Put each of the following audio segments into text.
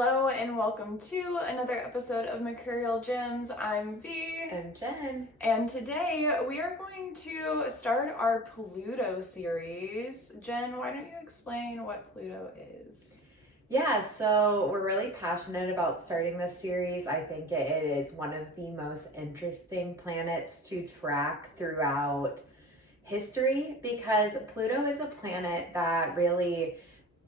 Hello and welcome to another episode of Mercurial Gems. I'm Vi. I'm Jen. And today we are going to start our Pluto series. Jen, why don't you explain what Pluto is? Yeah, so we're really passionate about starting this series. I think it is one of the most interesting planets to track throughout history because Pluto is a planet that really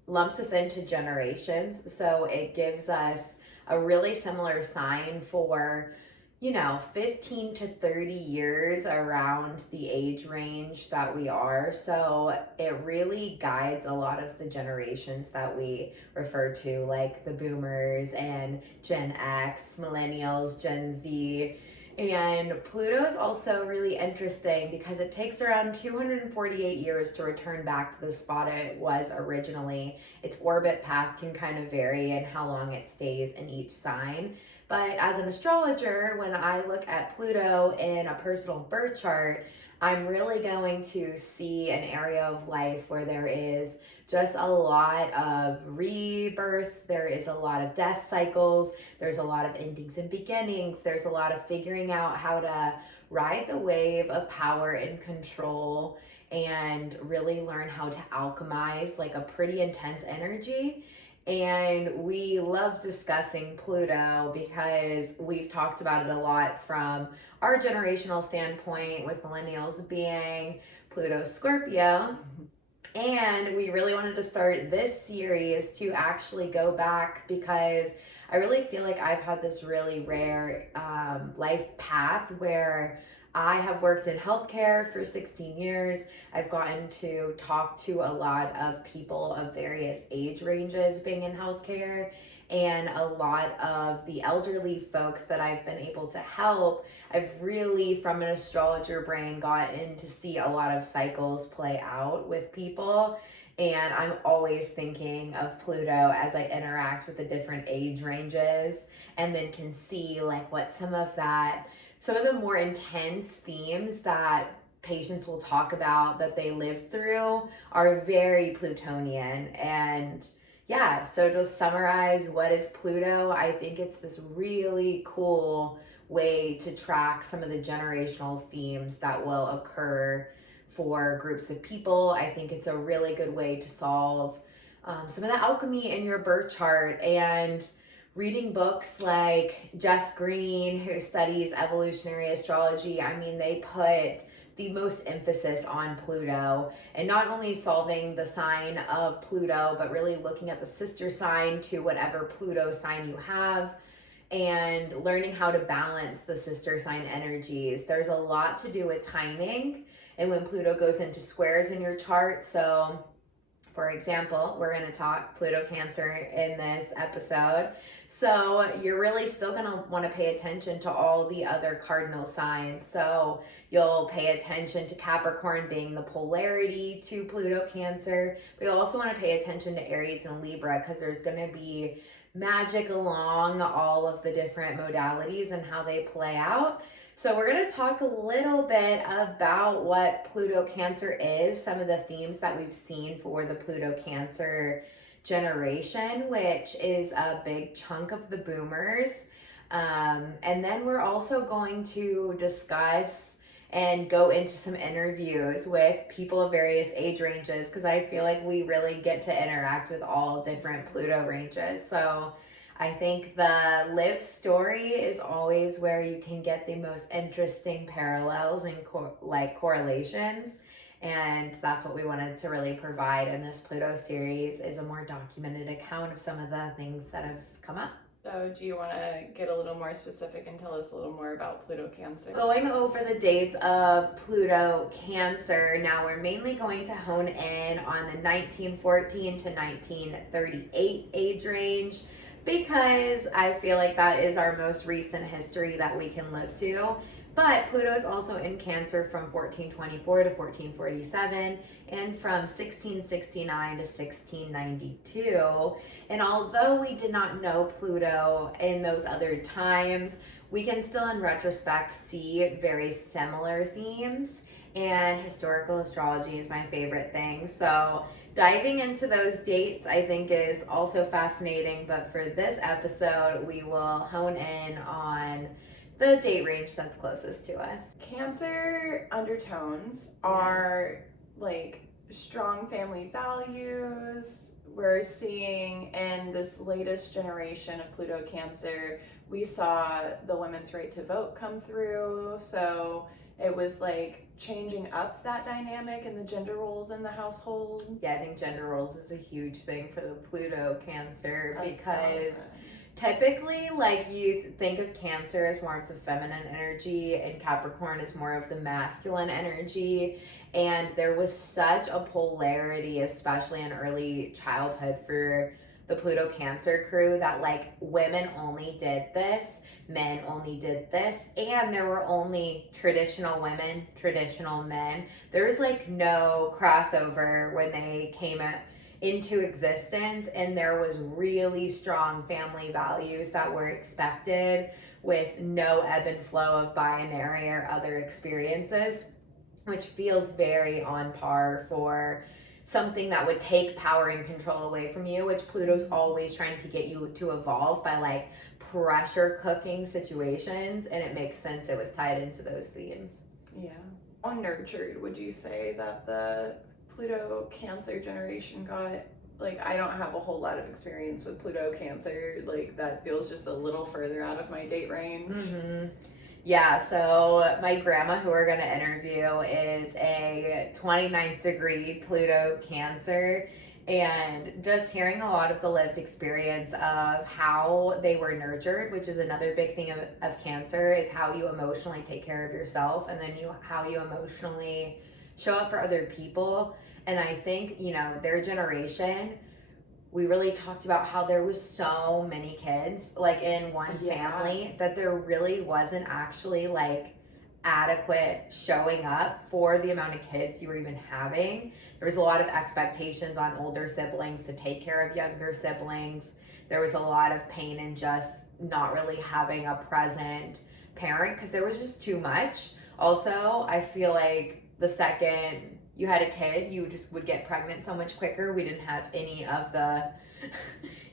lumps us into generations. So it gives us a really similar sign for 15 to 30 years around the age range that we are. So it really guides a lot of the generations that we refer to, like the boomers and Gen X, millennials, Gen Z. And Pluto is also really interesting because it takes around 248 years to return back to the spot it was originally. Its orbit path can kind of vary in how long it stays in each sign. But as an astrologer, when I look at Pluto in a personal birth chart, I'm really going to see an area of life where there is just a lot of rebirth, there is a lot of death cycles, there's a lot of endings and beginnings, there's a lot of figuring out how to ride the wave of power and control and really learn how to alchemize like a pretty intense energy. And we love discussing Pluto because we've talked about it a lot from our generational standpoint, with millennials being Pluto Scorpio. And we really wanted to start this series to actually go back because I really feel like I've had this really rare life path where I have worked in healthcare for 16 years. I've gotten to talk to a lot of people of various age ranges being in healthcare, and a lot of the elderly folks that I've been able to help. I've really, from an astrologer brain, gotten to see a lot of cycles play out with people. And I'm always thinking of Pluto as I interact with the different age ranges, and then can see like what some of the more intense themes that patients will talk about that they live through are very Plutonian. And yeah, so to summarize, what is Pluto? I think it's this really cool way to track some of the generational themes that will occur for groups of people. I think it's a really good way to solve some of the alchemy in your birth chart. And reading books like Jeff Green, who studies evolutionary astrology, I mean, they put the most emphasis on Pluto, and not only solving the sign of Pluto, but really looking at the sister sign to whatever Pluto sign you have and learning how to balance the sister sign energies. There's a lot to do with timing and when Pluto goes into squares in your chart. So for example, we're going to talk Pluto Cancer in this episode. So you're really still going to want to pay attention to all the other cardinal signs. So you'll pay attention to Capricorn being the polarity to Pluto Cancer. But you'll also want to pay attention to Aries and Libra because there's going to be magic along all of the different modalities and how they play out. So we're going to talk a little bit about what Pluto Cancer is, some of the themes that we've seen for the Pluto Cancer generation, which is a big chunk of the boomers. And then we're also going to discuss and go into some interviews with people of various age ranges because I feel like we really get to interact with all different Pluto ranges. So I think the live story is always where you can get the most interesting parallels and correlations. And that's what we wanted to really provide in this Pluto series, is a more documented account of some of the things that have come up. So do you want to get a little more specific and tell us a little more about Pluto Cancer? Going over the dates of Pluto Cancer, now we're mainly going to hone in on the 1914 to 1938 age range, because I feel like that is our most recent history that we can look to. But Pluto is also in Cancer from 1424 to 1447 and from 1669 to 1692. And although we did not know Pluto in those other times, we can still in retrospect see very similar themes. And historical astrology is my favorite thing. So diving into those dates, I think, is also fascinating. But for this episode, we will hone in on the date range that's closest to us. Cancer undertones are like strong family values. We're seeing in this latest generation of Pluto Cancer, we saw the women's right to vote come through. So it was like changing up that dynamic and the gender roles in the household. Yeah, I think gender roles is a huge thing for the Pluto Cancer because typically, like, you think of Cancer as more of the feminine energy and Capricorn is more of the masculine energy. And there was such a polarity, especially in early childhood for the Pluto Cancer crew, that like women only did this, men only did this, and there were only traditional women, traditional men. There was like no crossover when they came into existence, and there was really strong family values that were expected with no ebb and flow of binary or other experiences, which feels very on par for something that would take power and control away from you, which Pluto's always trying to get you to evolve by like pressure cooking situations, and it makes sense it was tied into those themes. Yeah. How nurtured would you say that the Pluto Cancer generation got? Like, I don't have a whole lot of experience with Pluto Cancer. Like, that feels just a little further out of my date range. Mm-hmm. Yeah, so my grandma, who we're going to interview, is a 29th degree Pluto Cancer, and just hearing a lot of the lived experience of how they were nurtured, which is another big thing of Cancer, is how you emotionally take care of yourself, and then how you emotionally show up for other people. And I think, you know, their generation, we really talked about how there was so many kids like in one family that there really wasn't actually like adequate showing up for the amount of kids you were even having. There was a lot of expectations on older siblings to take care of younger siblings. There was a lot of pain in just not really having a present parent because there was just too much. Also, I feel like the second you had a kid, you just would get pregnant so much quicker. We didn't have any of the,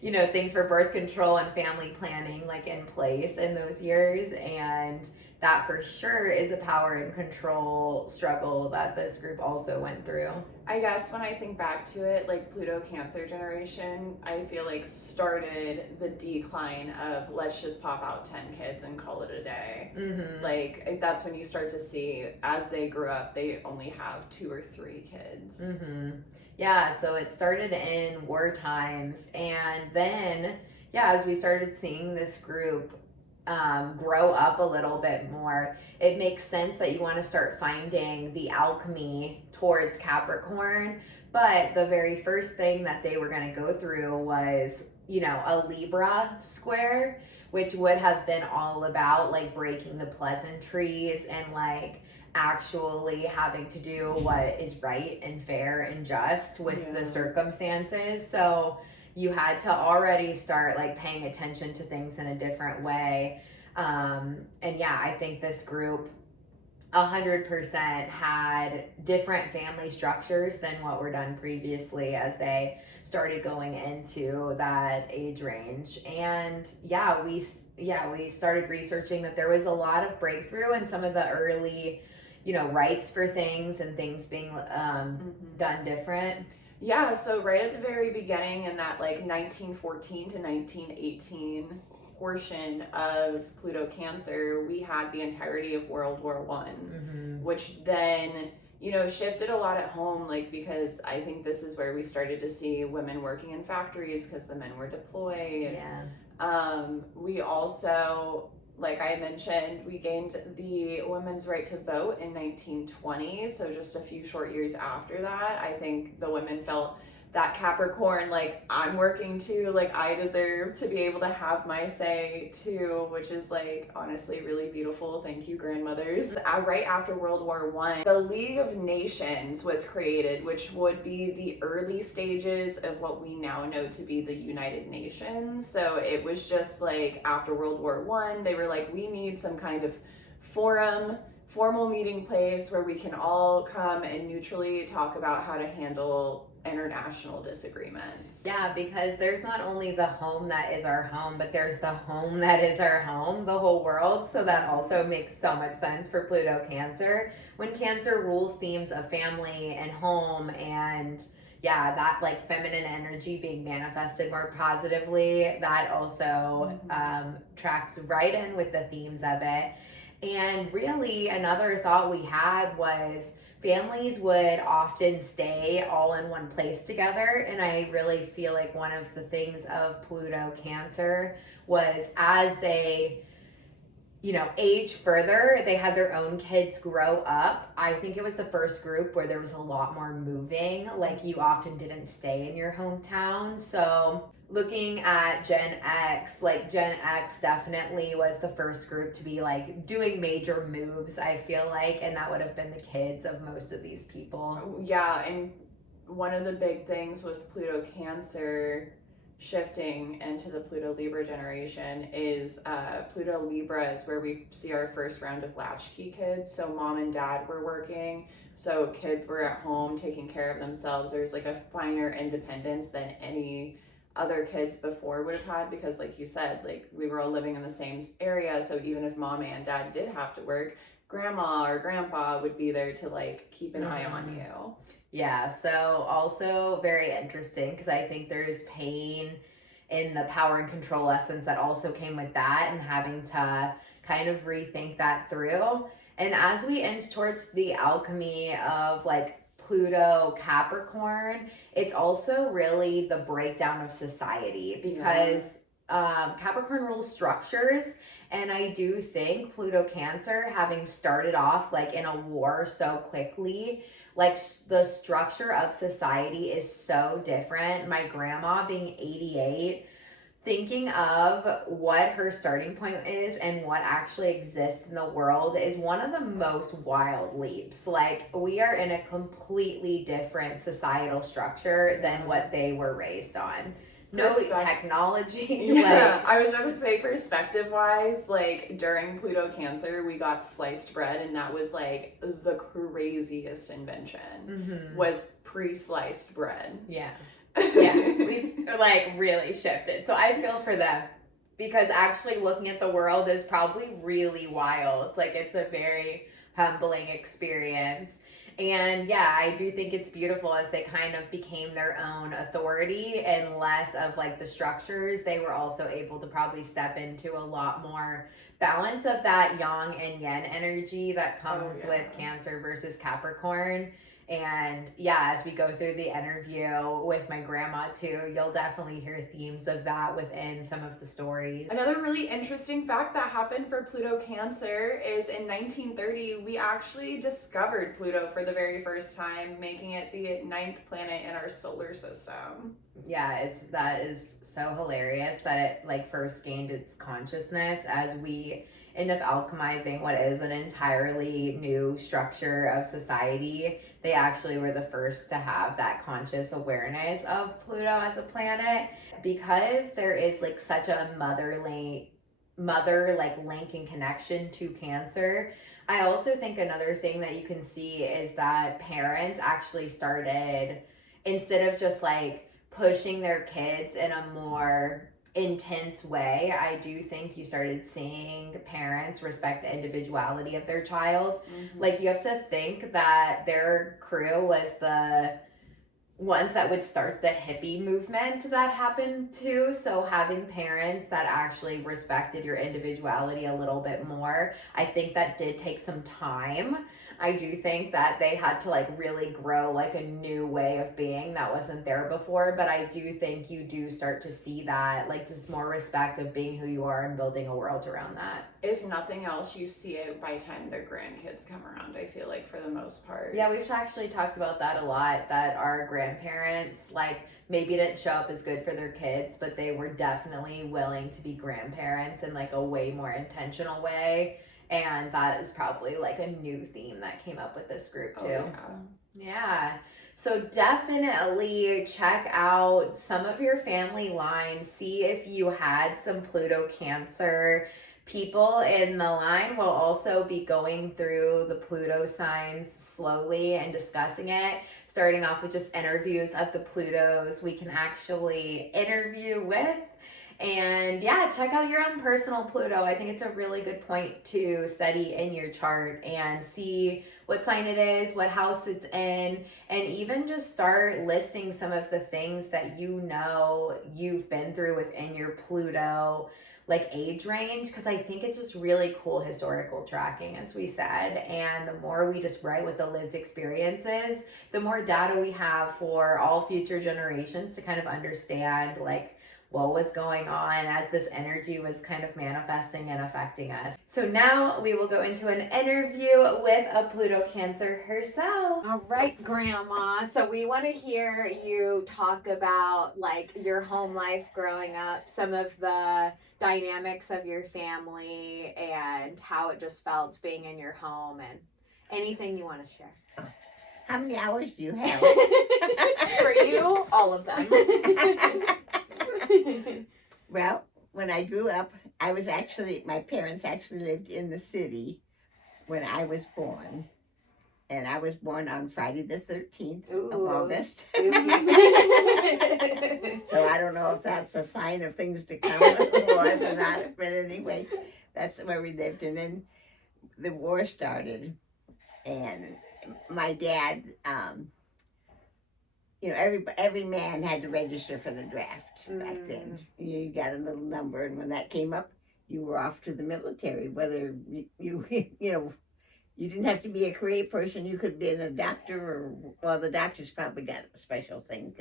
you know, things for birth control and family planning like in place in those years. And that for sure is a power and control struggle that this group also went through. I guess when I think back to it, like Pluto Cancer generation, I feel like started the decline of let's just pop out 10 kids and call it a day. Mm-hmm. Like that's when you start to see as they grew up, they only have 2 or 3 kids. Mm-hmm. Yeah, so it started in war times, and then as we started seeing this group grow up a little bit more, it makes sense that you want to start finding the alchemy towards Capricorn. But the very first thing that they were going to go through was, you know, a Libra square, which would have been all about like breaking the pleasantries and like actually having to do what is right and fair and just with the circumstances. So you had to already start like paying attention to things in a different way. And I think this group 100% had different family structures than what were done previously as they started going into that age range. And we started researching that there was a lot of breakthrough in some of the early, you know, rights for things and things being done different. Yeah, so right at the very beginning in that like 1914 to 1918 portion of Pluto Cancer, we had the entirety of World War I, which then, you know, shifted a lot at home, like because I think this is where we started to see women working in factories because the men were deployed. Yeah. We also, like I mentioned, we gained the women's right to vote in 1920, so just a few short years after that. I think the women felt that Capricorn, like, I'm working too, like, I deserve to be able to have my say too, which is, like, honestly really beautiful. Thank you, grandmothers. Right after World War I, the League of Nations was created, which would be the early stages of what we now know to be the United Nations. So it was just, like, after World War I, they were like, we need some kind of formal meeting place where we can all come and neutrally talk about how to handle international disagreements. Yeah, because there's not only the home that is our home, but there's the home that is our home, the whole world. So that also makes so much sense for Pluto Cancer. When Cancer rules themes of family and home and yeah, that like feminine energy being manifested more positively, that also tracks right in with the themes of it. And really, another thought we had was families would often stay all in one place together. And I really feel like one of the things of Pluto Cancer was as they age further, they had their own kids grow up. I think it was the first group where there was a lot more moving. Like you often didn't stay in your hometown. So looking at Gen X, like Gen X definitely was the first group to be like doing major moves, I feel like, and that would have been the kids of most of these people. Yeah, and one of the big things with Pluto Cancer shifting into the Pluto Libra generation is Pluto Libra is where we see our first round of latchkey kids. So mom and dad were working, so kids were at home taking care of themselves. There's like a finer independence than any other kids before would have had, because like you said, like we were all living in the same area, so even if mom and dad did have to work, grandma or grandpa would be there to like keep an eye on you. Yeah, so also very interesting because I think there's pain in the power and control lessons that also came with that and having to kind of rethink that through. And as we inch towards the alchemy of like Pluto Capricorn, it's also really the breakdown of society because Capricorn rules structures. And I do think Pluto Cancer, having started off like in a war so quickly, like the structure of society is so different. My grandma being 88, thinking of what her starting point is and what actually exists in the world is one of the most wild leaps. Like we are in a completely different societal structure than what they were raised on. No technology. Yeah, I was about to say perspective wise, like during Pluto Cancer, we got sliced bread, and that was like the craziest invention was pre-sliced bread. Yeah. Yeah, we've like really shifted. So I feel for them because actually looking at the world is probably really wild. Like it's a very humbling experience. And yeah, I do think it's beautiful as they kind of became their own authority and less of like the structures. They were also able to probably step into a lot more balance of that yang and yin energy that comes with Cancer versus Capricorn. And yeah, as we go through the interview with my grandma too, you'll definitely hear themes of that within some of the stories. Another really interesting fact that happened for Pluto Cancer is in 1930, we actually discovered Pluto for the very first time, making it the 9th planet in our solar system. Yeah, that is so hilarious that it like first gained its consciousness as we end up alchemizing what is an entirely new structure of society. They actually were the first to have that conscious awareness of Pluto as a planet because there is like such a mother like link and connection to Cancer. I also think another thing that you can see is that parents actually started, instead of just like pushing their kids in a more intense way, I do think you started seeing parents respect the individuality of their child. Like you have to think that their crew was the ones that would start the hippie movement that happened too. So having parents that actually respected your individuality a little bit more, I think that did take some time. I do think that they had to like really grow like a new way of being that wasn't there before, but I do think you do start to see that like just more respect of being who you are and building a world around that. If nothing else, you see it by the time their grandkids come around, I feel like, for the most part. Yeah, we've actually talked about that a lot, that our grandparents like maybe didn't show up as good for their kids, but they were definitely willing to be grandparents in like a way more intentional way. And that is probably like a new theme that came up with this group too. Yeah. So definitely check out some of your family lines. See if you had some Pluto Cancer people in the line will also be going through the Pluto signs slowly and discussing it, starting off with just interviews of the Plutos we can actually interview with. And yeah, check out your own personal Pluto. I think it's a really good point to study in your chart and see what sign it is, what house it's in, and even just start listing some of the things that you know you've been through within your Pluto like age range, because I think it's just really cool historical tracking, as we said. And the more we just write with the lived experiences, the more data we have for all future generations to kind of understand like what was going on as this energy was kind of manifesting and affecting us. So now we will go into an interview with a Pluto Cancer herself. All right, Grandma. So we want to hear you talk about like your home life growing up, some of the dynamics of your family and how it just felt being in your home, and anything you want to share. How many hours do you have? For you, all of them. Well, when I grew up, my parents actually lived in the city when I was born. And I was born on Friday the 13th of August. So I don't know if that's a sign of things to come or not. But anyway, that's where we lived. And then the war started. And my dad, every man had to register for the draft back then. You got a little number, and when that came up, you were off to the military. Whether you didn't have to be a career person. You could be a doctor, or the doctors probably got a special thing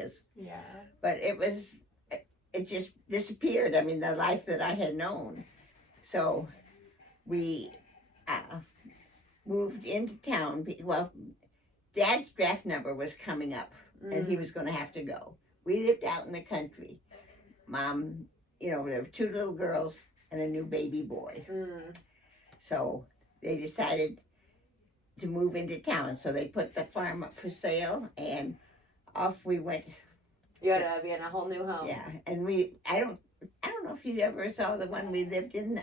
But it just disappeared. I mean, the life that I had known. So we moved into town. Well, Dad's draft number was coming up. And he was going to have to go. We lived out in the country. Mom, there were 2 little girls and a new baby boy. So they decided to move into town. So they put the farm up for sale, and off we went. You had to be in a whole new home. Yeah, and I don't know if you ever saw the one we lived in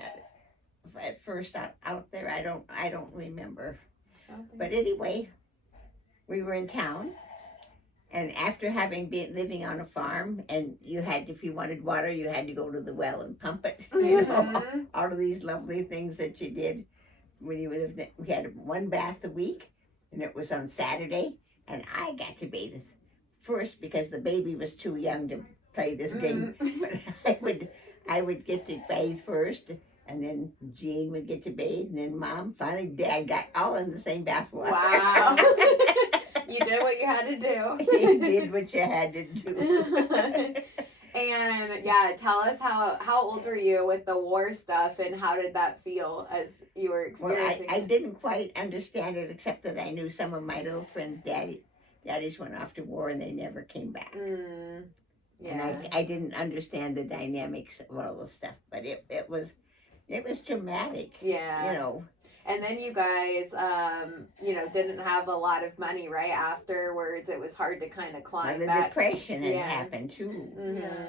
at first out there. I don't remember. But anyway, we were in town. And after having been living on a farm, and if you wanted water, you had to go to the well and pump it. All of these lovely things that you did when you lived. We had 1 bath a week, and it was on Saturday. And I got to bathe first because the baby was too young to play this game. But I would get to bathe first, and then Jean would get to bathe, and then Mom. Finally, Dad got all in the same bath water. Wow. You did what you had to do. You did what you had to do. And yeah, tell us how old were you with the war stuff, and how did that feel as you were experiencing I didn't quite understand it, except that I knew some of my little friends' daddies went off to war and they never came back. Yeah. And I didn't understand the dynamics of all the stuff, but it was traumatic. Yeah. And then you guys, didn't have a lot of money right afterwards. It was hard to kind of climb the back. Depression had happened too.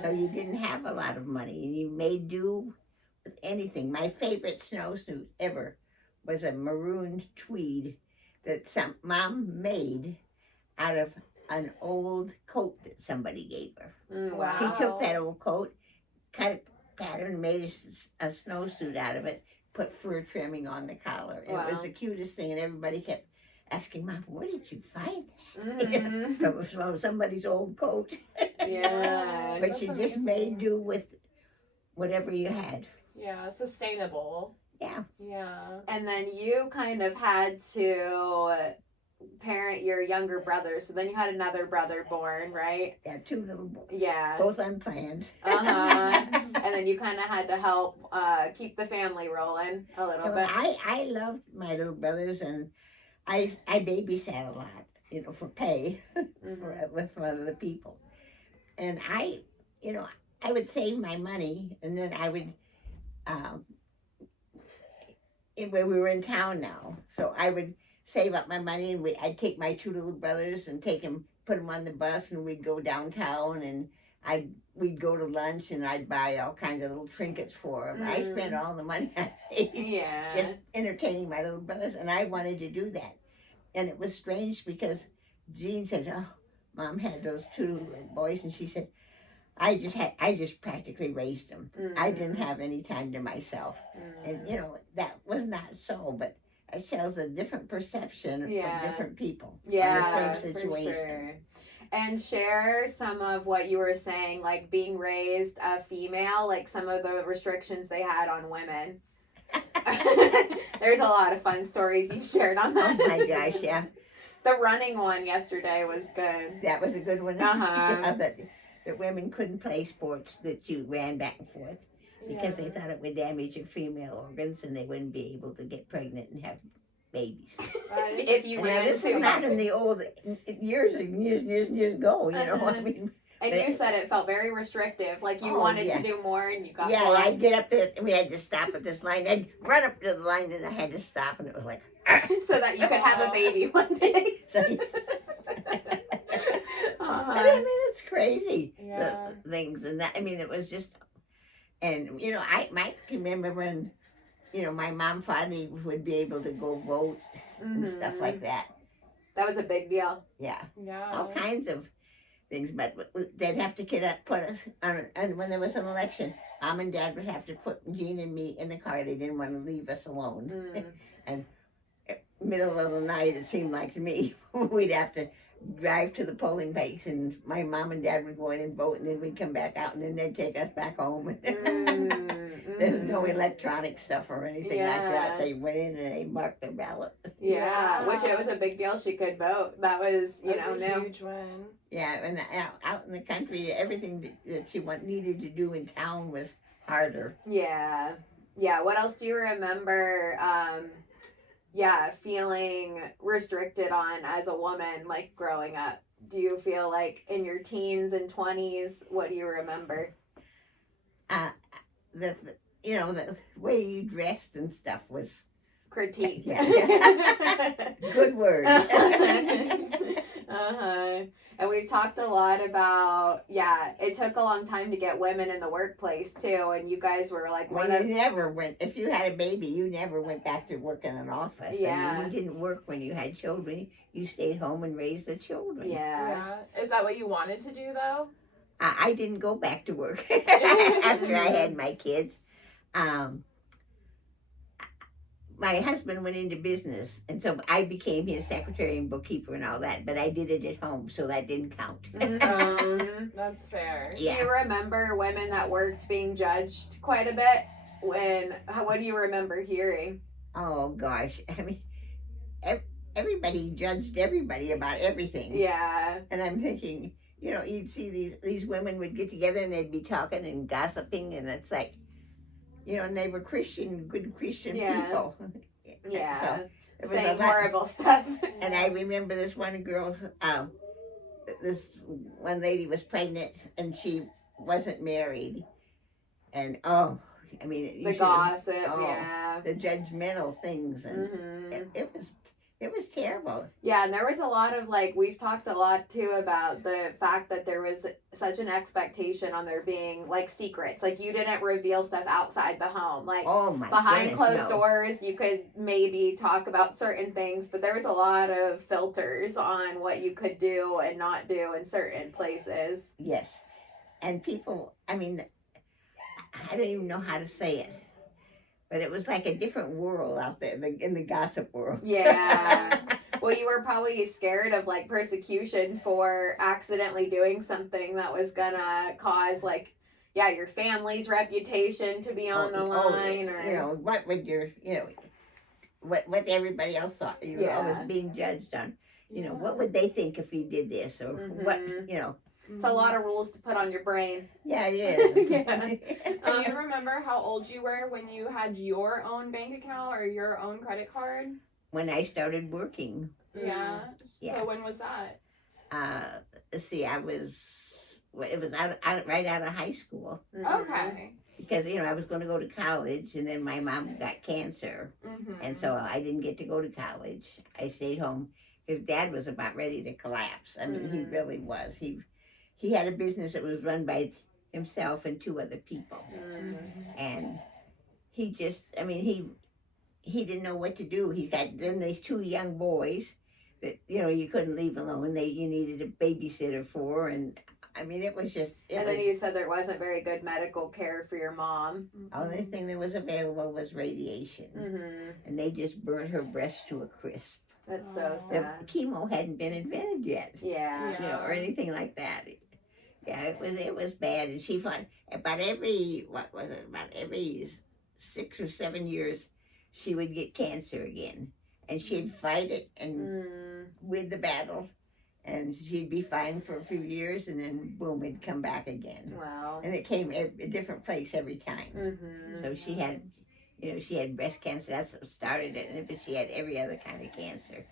So you didn't have a lot of money, and you made do with anything. My favorite snowsuit ever was a maroon tweed that some Mom made out of an old coat that somebody gave her. Wow. She took that old coat, cut a pattern, made a snowsuit out of it, put fur trimming on the collar. It was the cutest thing, and everybody kept asking, Mom, where did you find that? From somebody's old coat. Yeah. But you just made do with whatever you had. Yeah, sustainable. Yeah. Yeah. And then you kind of had to parent your younger brother, so then you had another brother born, right? Yeah, 2 little boys. Yeah. Both unplanned. And then you kind of had to help keep the family rolling a little bit. I loved my little brothers, and I babysat a lot, for pay with other people. And I would save my money, and then I would, when we were in town now, so I would save up my money, and I'd take my 2 little brothers and put them on the bus, and we'd go downtown, and we'd go to lunch and I'd buy all kinds of little trinkets for him. I spent all the money I made just entertaining my little brothers, and I wanted to do that. And it was strange because Jean said, "Oh, Mom had those 2 little boys," and she said, I just practically raised them. I didn't have any time to myself. And, you know, that was not so, but it shows a different perception of different people on the same situation. For sure. And share some of what you were saying, like being raised a female, like some of the restrictions they had on women. There's a lot of fun stories you've shared on that. Oh my gosh, yeah. The running one yesterday was good. That was a good one. Uh-huh. That women couldn't play sports that you ran back and forth because they thought it would damage your female organs and they wouldn't be able to get pregnant and have babies. If you ran this is not in the old years ago, you know. I mean, and you said it felt very restrictive, like you wanted to do more and you got more. I'd get up there and we had to stop at this line. I'd run up to the line and I had to stop, and it was like so that you could have a baby one day. I mean, it's crazy, the things, and that, I mean, it was just, and, you know, I can remember when, you know, my mom finally would be able to go vote and stuff like that. That was a big deal. Yeah. All kinds of things, but they'd have to put us on, and when there was an election, Mom and Dad would have to put Jean and me in the car. They didn't want to leave us alone. And middle of the night, it seemed like to me, we'd have to drive to the polling place, and my mom and dad would go in and vote, and then we'd come back out, and then they'd take us back home. There was no electronic stuff or anything like that. They went in and they marked their ballot. Which it was a big deal she could vote. That was, you know, a huge win. Yeah, and out in the country, everything that she needed to do in town was harder. Yeah. What else do you remember? Feeling restricted on as a woman, like growing up. Do you feel like in your teens and 20s, what do you remember? The way you dressed and stuff was critiqued. Good word. And we've talked a lot about, it took a long time to get women in the workplace too, and you guys were like never went, if you had a baby, you never went back to work in an office. I mean, you didn't work when you had children. You stayed home and raised the children. Is that what you wanted to do, though? I didn't go back to work after I had my kids. My husband went into business, and so I became his secretary and bookkeeper and all that, but I did it at home, so that didn't count. That's fair. Do you remember women that worked being judged quite a bit? What do you remember hearing? Oh, gosh. I mean, everybody judged everybody about everything. Yeah. And I'm thinking, you know, you'd see these women would get together and they'd be talking and gossiping, and it's like, you know, and they were good Christian people. Yeah. So it was saying horrible stuff. And I remember this one girl, this one lady was pregnant and she wasn't married. And the gossip, the judgmental things, and it was terrible. Yeah, and there was a lot of, like, we've talked a lot too about the fact that there was such an expectation on there being, like, secrets. Like, you didn't reveal stuff outside the home. Like, behind closed doors, you could maybe talk about certain things, but there was a lot of filters on what you could do and not do in certain places. Yes. And people, I mean, I don't even know how to say it. But it was like a different world out there, in the gossip world. Yeah. Well, you were probably scared of, like, persecution for accidentally doing something that was gonna cause, like, your family's reputation to be on the line. Or, you know, what would what everybody else thought. You were always being judged on, you know, what would they think if you did this? Or what, you know. It's a lot of rules to put on your brain. Yeah, it is. Do you remember how old you were when you had your own bank account or your own credit card? When I started working. Yeah. So when was that? Let's see, it was right out of high school. Okay. Because, you know, I was going to go to college, and then my mom got cancer. And so I didn't get to go to college. I stayed home. His dad was about ready to collapse. I mean, he really was. he had a business that was run by himself and 2 other people. And he just, I mean, he didn't know what to do. He's got then these 2 young boys that, you know, you couldn't leave alone. You needed a babysitter for, and I mean, it was just. And then you said there wasn't very good medical care for your mom. Only thing that was available was radiation, and they just burned her breast to a crisp. That's so The sad. chemo hadn't been invented yet, Yeah. you know, or anything like that. Yeah, it was bad, and she found about every 6 or 7 years, she would get cancer again, and she'd fight it and win the battle, and she'd be fine for a few years, and then boom, it'd come back again. Wow. And it came a different place every time. So she had, you know, she had breast cancer. That's what started it, but she had every other kind of cancer.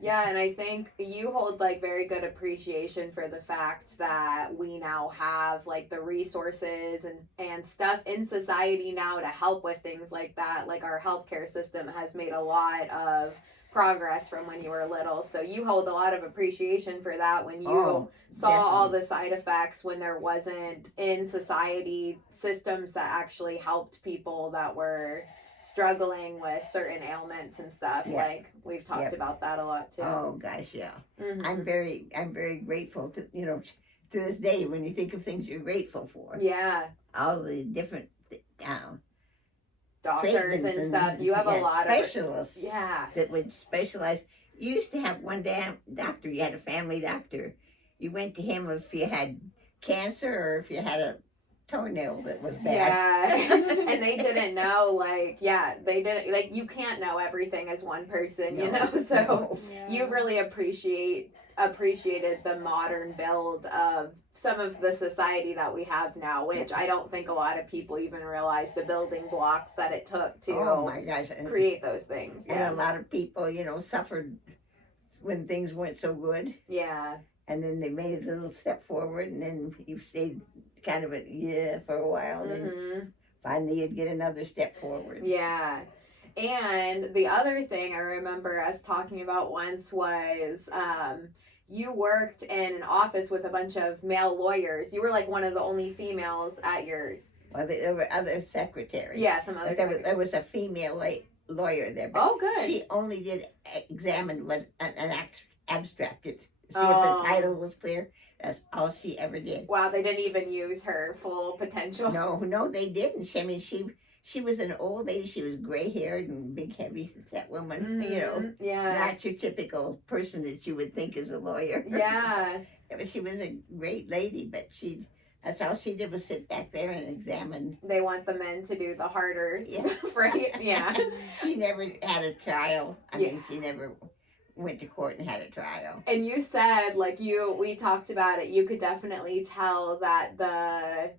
Yeah, and I think you hold like very good appreciation for the fact that we now have like the resources and stuff in society now to help with things like that. Like our healthcare system has made a lot of progress from when you were little. So you hold a lot of appreciation for that when you saw all the side effects when there wasn't in society systems that actually helped people that were struggling with certain ailments and stuff. Like we've talked about that a lot too. Oh gosh, yeah. I'm very grateful to, you know, to this day when you think of things you're grateful for. Yeah. All the different doctors and stuff. You have a lot of specialists. Yeah. That would specialize. You used to have one damn doctor. You had a family doctor. You went to him if you had cancer or if you had a toenail that was bad. Yeah. And they didn't know, like, they didn't, like, you can't know everything as one person, you know? So you really appreciated the modern build of some of the society that we have now, which I don't think a lot of people even realize the building blocks that it took to create those things. And a lot of people, you know, suffered when things weren't so good. Yeah. And then they made a little step forward, and then you stayed kind of for a while, and then finally you'd get another step forward. Yeah. And the other thing I remember us talking about once was you worked in an office with a bunch of male lawyers. You were like one of the only females at your... Well, there were other secretaries. Yeah, some other secretaries. There was a female lawyer there. But oh, good. She only did examine what an abstract it. See if the title was clear. That's all she ever did. Wow, they didn't even use her full potential. No, they didn't. She was an old lady. She was gray-haired and big, heavy, that woman, you know. Yeah. Not your typical person that you would think is a lawyer. Yeah. But she was a great lady, but that's all she did was sit back there and examine. They want the men to do the harder stuff, right? Yeah. She never had a trial. I mean, she never went to court and had a trial. And you said, like, we talked about it, you could definitely tell that the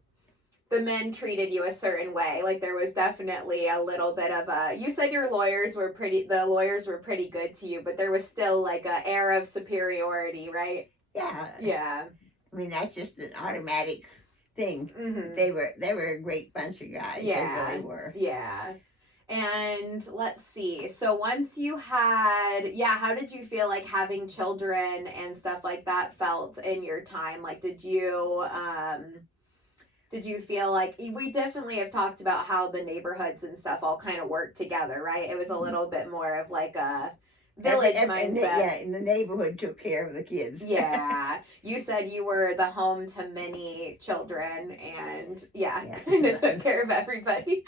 men treated you a certain way. Like, there was definitely a little bit of you said the lawyers were pretty good to you, but there was still like a air of superiority, right? Yeah. Yeah. I mean, that's just an automatic thing. They were a great bunch of guys. Yeah. They really were. Yeah. And let's see. So once you had, how did you feel like having children and stuff like that felt in your time? Like, did you feel like, we definitely have talked about how the neighborhoods and stuff all kind of work together, right? It was a little bit more of like a village mindset. And the neighborhood took care of the kids. Yeah. You said you were the home to many children and kind of took care of everybody.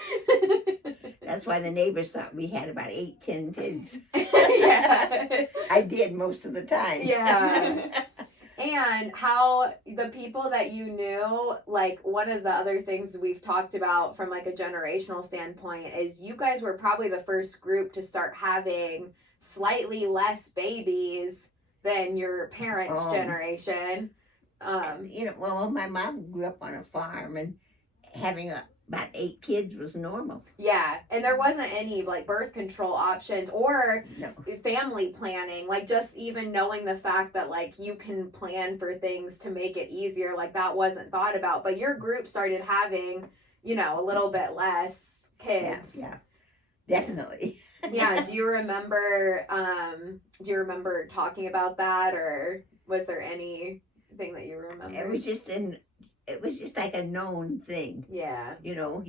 That's why the neighbors thought we had about 8-10 kids. Yeah. I did most of the time. Yeah. And how the people that you knew, like, one of the other things we've talked about from like a generational standpoint is you guys were probably the first group to start having slightly less babies than your parents' generation. You know, well, my mom grew up on a farm, and having about 8 kids was normal. Yeah, and there wasn't any like birth control options or family planning. Like, just even knowing the fact that like you can plan for things to make it easier, like that wasn't thought about. But your group started having, you know, a little bit less kids. Yeah, definitely. Yeah. Do you remember talking about that, or was there any thing that you remember? It was just like a known thing. Yeah. You know,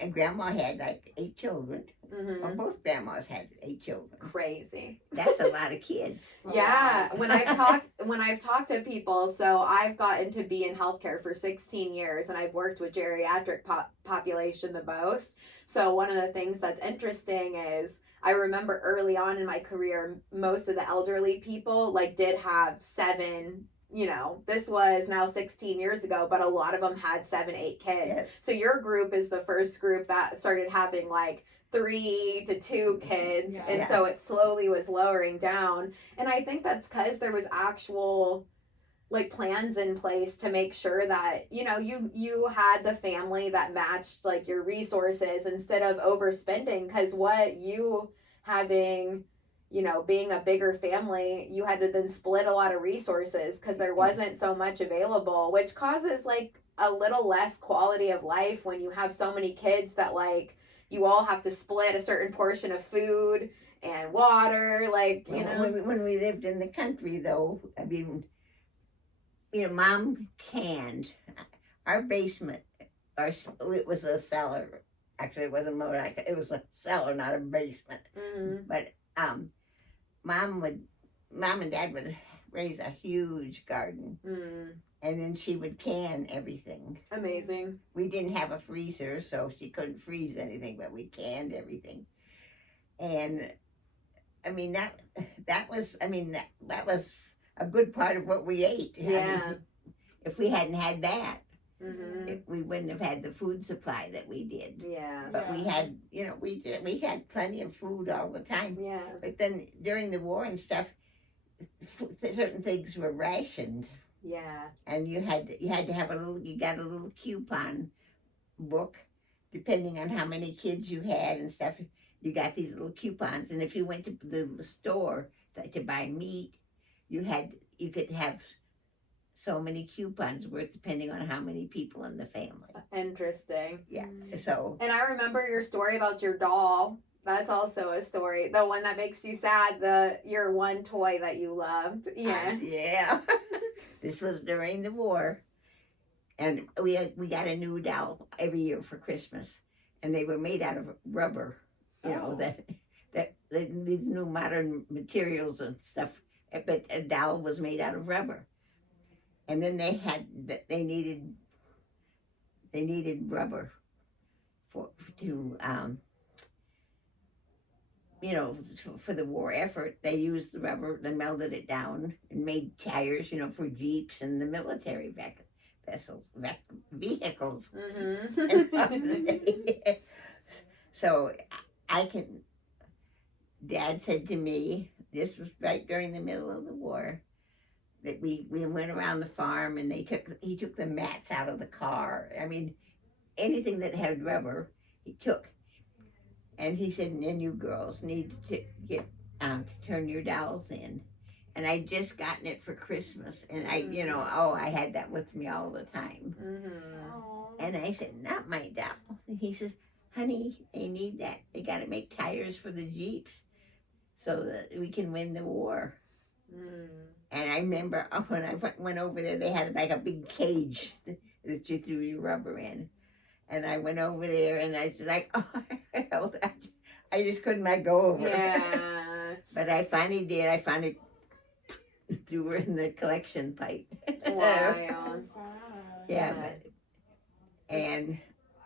and Grandma had like 8 children. Mm-hmm. Well, both grandmas had 8 children. Crazy. That's a lot of kids. Yeah, when I've talked to people, so I've gotten to be in healthcare for 16 years, and I've worked with geriatric population the most. So one of the things that's interesting is I remember early on in my career, most of the elderly people like did have 7. You know, this was now 16 years ago, but a lot of them had 7, 8 kids. Yes. So your group is the first group that started having like 3 to 2 kids, Yeah. and so it slowly was lowering down. And I think that's because there was actual like plans in place to make sure that, you know, you had the family that matched like your resources instead of overspending. Because what you having, you know, being a bigger family, you had to then split a lot of resources because there wasn't so much available, which causes like a little less quality of life when you have so many kids that like you all have to split a certain portion of food and water, like, you know. When we lived in the country, though, I mean, you know, Mom canned our basement. It was a cellar. Actually, it wasn't more like it was a cellar, not a basement. Mm-hmm. But Mom and Dad would raise a huge garden, and then she would can everything. Amazing. We didn't have a freezer, so she couldn't freeze anything, but we canned everything. And I mean that was a good part of what we ate. Yeah. I mean, if we hadn't had that, Mm-hmm. we wouldn't have had the food supply that we did. Yeah. But we had, you know, we had plenty of food all the time. Yeah. But then during the war and stuff, certain things were rationed, Yeah. and you had to have you got a little coupon book, depending on how many kids you had and stuff. You got these little coupons, and if you went to the store to buy meat, you could have so many coupons worth depending on how many people in the family. Interesting. Yeah. So. And I remember your story about your doll. That's also a story. The one that makes you sad, your one toy that you loved. Yeah. Yeah. This was during the war. And we got a new doll every year for Christmas. And they were made out of rubber. You know, these new modern materials and stuff. But a doll was made out of rubber. And then they needed rubber for the war effort. They used the rubber, they melted it down and made tires, for Jeeps and the military vehicles. Mm-hmm. So Dad said to me, this was right during the middle of the war, that we went around the farm and he took the mats out of the car. I mean, anything that had rubber, he took. And he said, and you girls need to get to turn your dolls in. And I'd just gotten it for Christmas. And I had that with me all the time. Mm-hmm. And I said, not my doll. And he says, honey, they need that. They got to make tires for the Jeeps so that we can win the war. Mm. And I remember when I went over there, they had like a big cage that you threw your rubber in. And I went over there and I was like, I just couldn't let go of her. Yeah. But I finally did. I finally threw her in the collection pipe. Wow. Yeah. And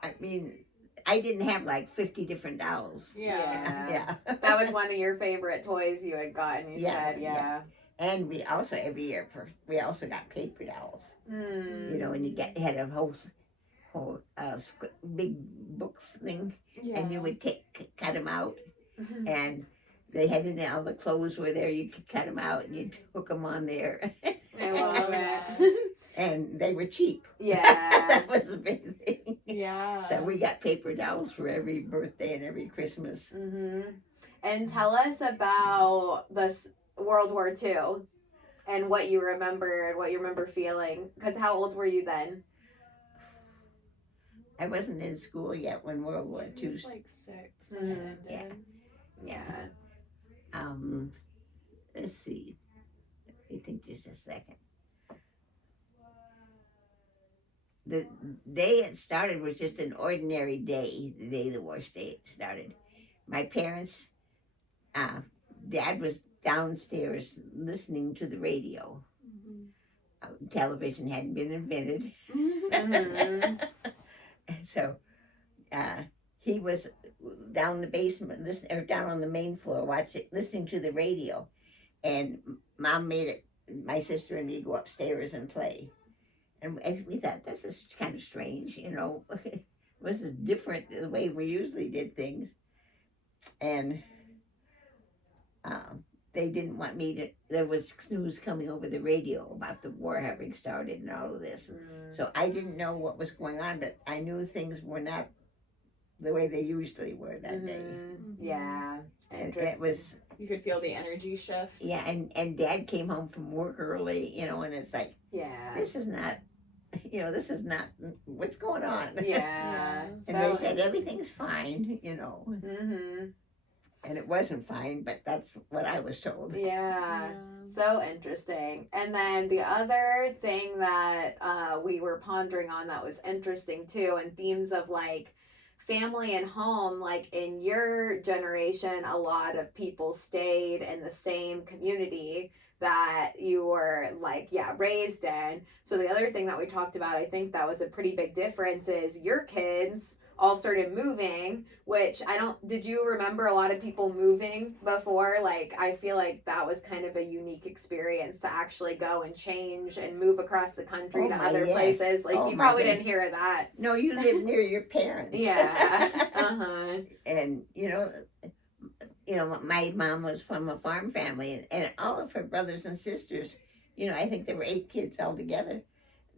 I mean, I didn't have like 50 different dolls. Yeah. That was one of your favorite toys you had gotten, you said, yeah. And we also, every year, we also got paper dolls. Mm. And you had a whole big book thing, and you would cut them out, and they had in there, all the clothes were there, you could cut them out, and you'd hook them on there. I love it. And they were cheap. Yeah. That was the big thing. Yeah. So we got paper dolls for every birthday and every Christmas. Mm-hmm. And tell us about this World War II and what you remember and what you remember feeling. Because how old were you then? I wasn't in school yet when World War II. I was like 6 when it ended. Yeah. Let's see. Let me think just a second. the day it started was just an ordinary day. The day the war started, my parents, uh, Dad was downstairs listening to the radio. Television hadn't been invented, Mhm. and so he was down the basement, or down on the main floor, listening to the radio. And Mom made my sister and me go upstairs and play. And we thought, this is kind of strange, This is different than the way we usually did things. And they didn't want me to, there was news coming over the radio about the war having started and all of this. So I didn't know what was going on, but I knew things were not the way they usually were that day. Yeah. And it was, you could feel the energy shift. yeah, and Dad came home from work early, and it's like, Yeah. this is not what's going on. Yeah. And they said everything's fine, Mm-hmm. and it wasn't fine, but that's what I was told. Yeah. So interesting. And then the other thing that we were pondering on that was interesting too, and themes of like family and home, like in your generation, a lot of people stayed in the same community that you were like, raised in. So the other thing that we talked about, I think that was a pretty big difference, is your kids all started moving, which did you remember a lot of people moving before? Like, I feel like that was kind of a unique experience to actually go and change and move across the country to other places. Like, you probably didn't hear of that. No, you live near your parents. Yeah. Uh-huh. And, my mom was from a farm family, and all of her brothers and sisters, I think there were 8 kids altogether.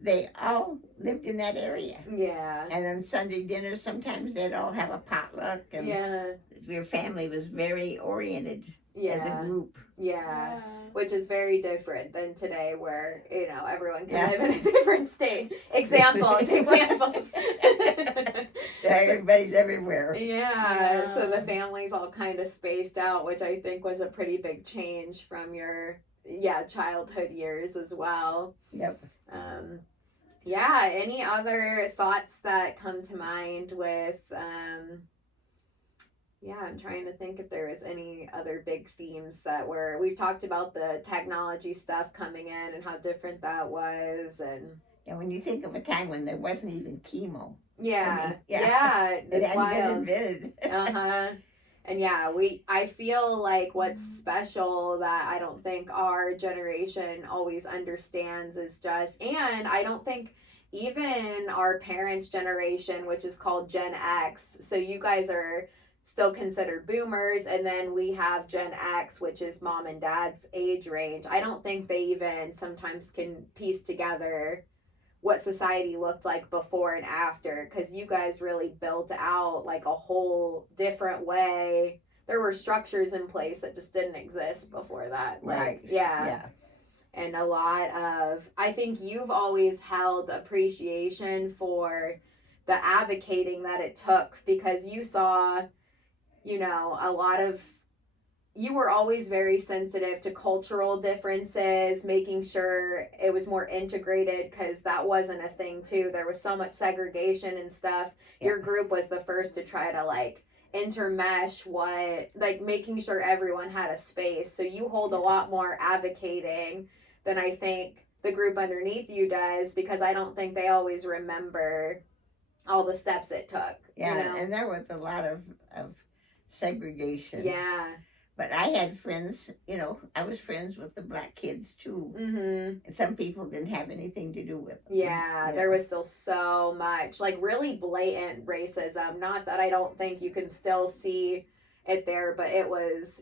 They all lived in that area. Yeah. And on Sunday dinners, sometimes they'd all have a potluck. And your family was very oriented as a group. Yeah. Which is very different than today, where, everyone can live in a different state. Examples. Everybody's everywhere. Yeah. So the family's all kind of spaced out, which I think was a pretty big change from your childhood years as well. Yep. Any other thoughts that come to mind with I'm trying to think if there was any other big themes that we've talked about the technology stuff coming in and how different that was. And when you think of a time when there wasn't even chemo. It's it hadn't wild. been invented. And I feel like what's special that I don't think our generation always understands is and I don't think even our parents' generation, which is called Gen X, so you guys are still considered boomers, and then we have Gen X, which is mom and dad's age range. I don't think they even sometimes can piece together what society looked like before and after, because you guys really built out like a whole different way. There were structures in place that just didn't exist before that. Right. Yeah. And a lot of, I think you've always held appreciation for the advocating that it took, because you saw, a lot of, you were always very sensitive to cultural differences, making sure it was more integrated, because that wasn't a thing too. There was so much segregation and stuff. Your group was the first to try to like intermesh making sure everyone had a space. So you hold a lot more advocating than I think the group underneath you does, because I don't think they always remember all the steps it took. And there was a lot of segregation. Yeah. But I had friends, I was friends with the black kids too. Mm-hmm. And some people didn't have anything to do with them. Yeah, there was still so much, like really blatant racism. Not that I don't think you can still see it there, but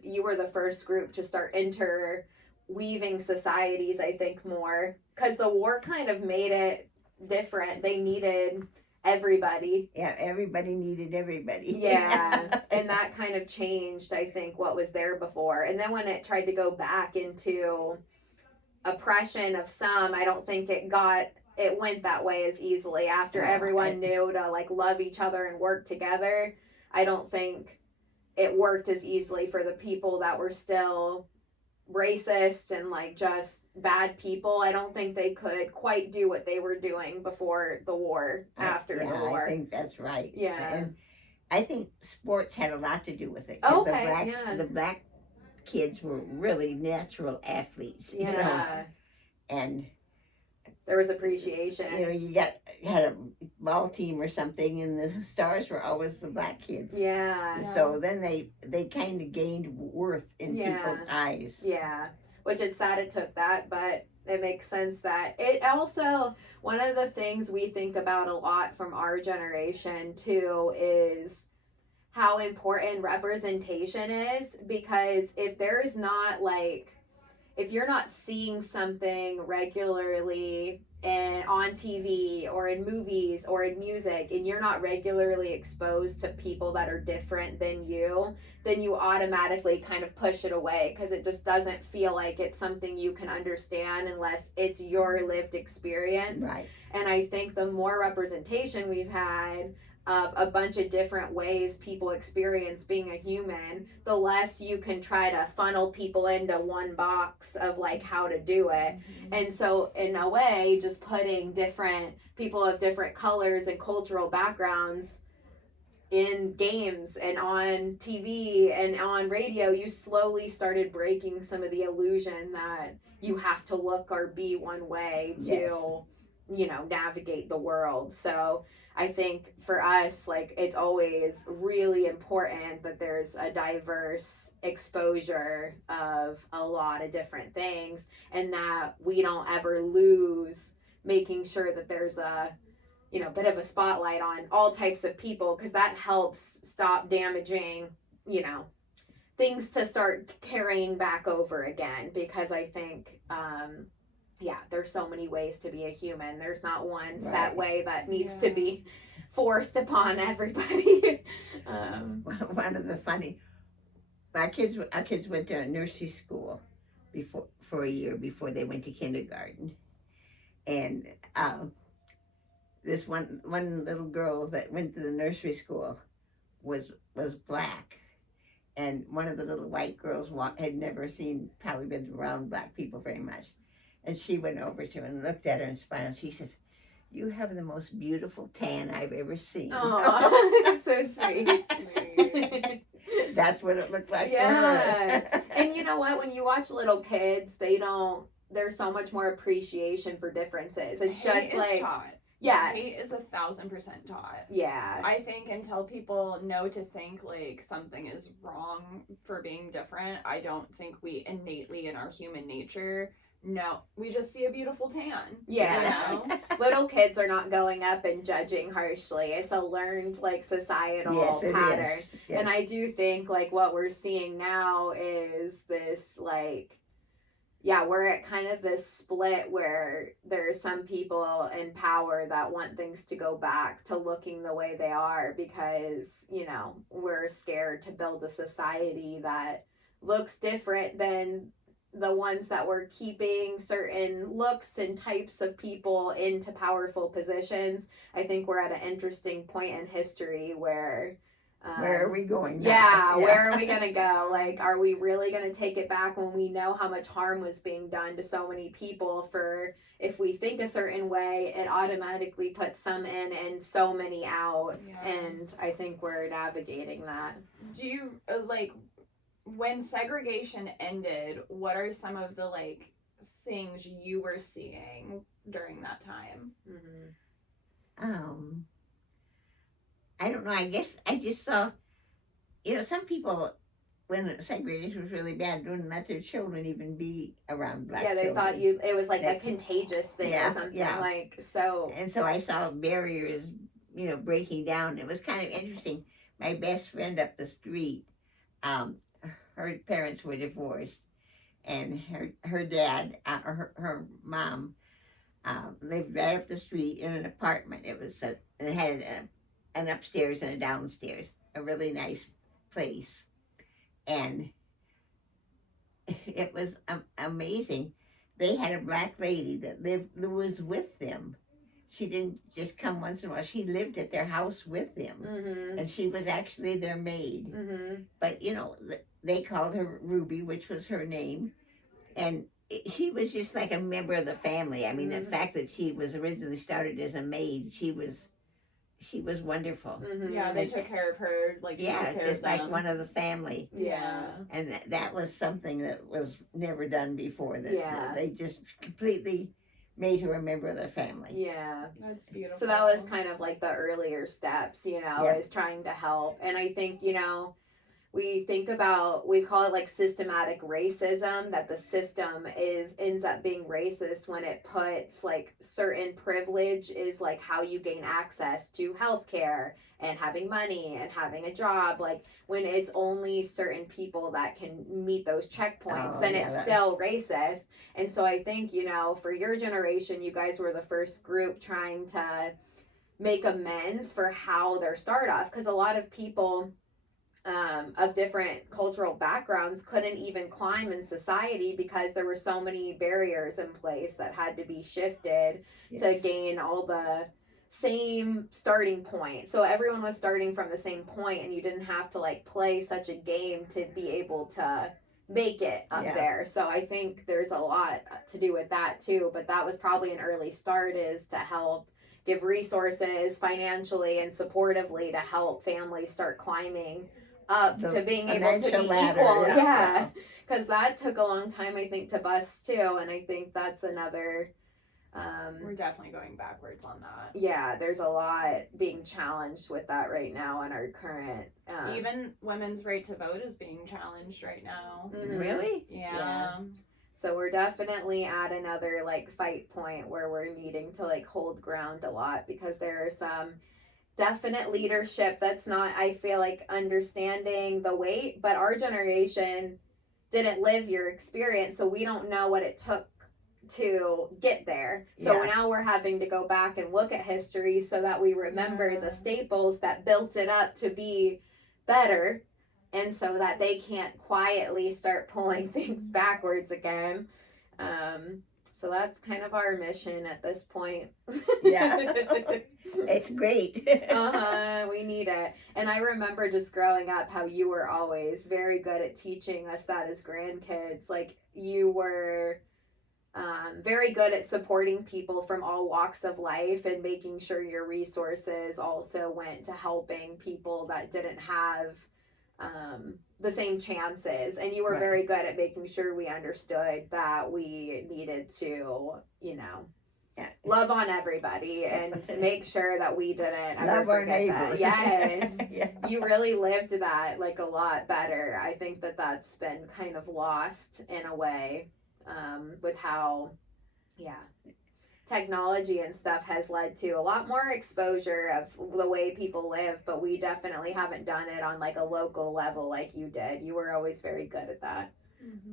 you were the first group to start interweaving societies, I think, more. Because the war kind of made it different. They needed everybody. Yeah, everybody needed everybody. Yeah, and that kind of changed, I think, what was there before. And then when it tried to go back into oppression of some, I don't think it went that way as easily. After everyone knew to like love each other and work together, I don't think it worked as easily for the people that were still racist and like just bad people. I don't think they could quite do what they were doing before the war, after the war. I think that's right. Yeah. And I think sports had a lot to do with it. Okay, The black kids were really natural athletes. Yeah. You know? And there was appreciation. You know, you had a ball team or something, and the stars were always the black kids. Yeah. So then they kind of gained worth in people's eyes. Yeah. Which it's sad it took that, but it makes sense that it also, one of the things we think about a lot from our generation too is how important representation is, because if there's not like, if you're not seeing something regularly and on TV or in movies or in music, and you're not regularly exposed to people that are different than you, then you automatically kind of push it away, because it just doesn't feel like it's something you can understand unless it's your lived experience. Right. And I think the more representation we've had of a bunch of different ways people experience being a human, the less you can try to funnel people into one box of like how to do it. Mm-hmm. And so in a way, just putting different people of different colors and cultural backgrounds in games and on TV and on radio, you slowly started breaking some of the illusion that you have to look or be one way to, you know, navigate the world. So I think for us, like, it's always really important that there's a diverse exposure of a lot of different things, and that we don't ever lose making sure that there's a, you know, bit of a spotlight on all types of people, because that helps stop damaging, you know, things to start carrying back over again. Because I think, there's so many ways to be a human. There's not one set way that needs to be forced upon everybody. One of the funny, our kids went to a nursery school for a year before they went to kindergarten, and this one little girl that went to the nursery school was black, and one of the little white girls had never probably been around black people very much. And she went over to her and looked at her and smiled. She says, "You have the most beautiful tan I've ever seen." Oh, that's so sweet. That's what it looked like. Yeah. And you know what? When you watch little kids, there's so much more appreciation for differences. It's just like, taught. Yeah. Hate is 1,000% taught. Yeah. I think until people know to think like something is wrong for being different, I don't think we innately in our human nature know. We just see a beautiful tan. Yeah. You know? Little kids are not going up and judging harshly. It's a learned like societal pattern. Yes. And I do think like what we're seeing now is this like, we're at kind of this split where there's some people in power that want things to go back to looking the way they are, because, you know, we're scared to build a society that looks different than the ones that were keeping certain looks and types of people into powerful positions. I think we're at an interesting point in history where are we going now? Yeah, where are we going to go? Like, are we really going to take it back when we know how much harm was being done to so many people? For if we think a certain way, it automatically puts some in and so many out. Yeah. And I think we're navigating that. Do you, when segregation ended, what are some of the, things you were seeing during that time? Mm-hmm. I don't know. I guess I just saw, some people, when segregation was really bad, wouldn't let their children even be around black children. Yeah, they thought it was like a contagious thing or something. So. And so I saw barriers, breaking down. It was kind of interesting. My best friend up the street, her parents were divorced, and her dad, her mom, lived right up the street in an apartment. It had an upstairs and a downstairs, a really nice place. And it was amazing. They had a black lady that was with them. She didn't just come once in a while. She lived at their house with them. Mm-hmm. And she was actually their maid. Mm-hmm. But, they called her Ruby, which was her name. And she was just like a member of the family. I mean, Mhm. the fact that she was originally started as a maid, she was wonderful. Mhm. Yeah, they took care of her like she Yeah, took care just of them. like one of the family. Yeah. And that was something that was never done before. That Yeah. they just completely made her a member of the family. Yeah. That's beautiful. So that was kind of like the earlier steps, you know, Yep. is trying to help. And I think, you know, we call it like systematic racism, that the system ends up being racist when it puts like certain privilege is like how you gain access to healthcare and having money and having a job. Like when it's only certain people that can meet those checkpoints, Oh, then yeah, it's that- still racist. And so I think, you know, for your generation, you guys were the first group trying to make amends for how their start off, because a lot of people of different cultural backgrounds couldn't even climb in society because there were so many barriers in place that had to be shifted to Yes. gain all the same starting point. So everyone was starting from the same point, and you didn't have to like play such a game to be able to make it up Yeah. there. So I think there's a lot to do with that too, but that was probably an early start, is to help give resources financially and supportively to help families start climbing up The to being able to be financial ladder, equal. yeah. Because that took a long time, I think, to bust too. And I think that's another, We're definitely going backwards on that. yeah, there's a lot being challenged with that right now in our current. Even women's right to vote is being challenged right now. Mhm. Really? Yeah. So we're definitely at another like fight point where we're needing to like hold ground a lot, because there are some definite leadership that's not, I feel like, understanding the weight, but our generation didn't live your experience, so we don't know what it took to get there. So Yeah. now we're having to go back and look at history so that we remember Yeah. the staples that built it up to be better, and so that they can't quietly start pulling things backwards again. So that's kind of our mission at this point. Yeah. It's great. We need it. And I remember just growing up how you were always very good at teaching us that as grandkids. Like you were very good at supporting people from all walks of life and making sure your resources also went to helping people that didn't have the same chances. And you were Right. very good at making sure we understood that we needed to, you know, Yeah. love on everybody and make sure that we didn't ever Love our forget neighbor. that. Yes. Yeah. You really lived that like a lot better. I think that that's been kind of lost in a way, with how, technology and stuff has led to a lot more exposure of the way people live, but we definitely haven't done it on like a local level like you did. You were always very good at that.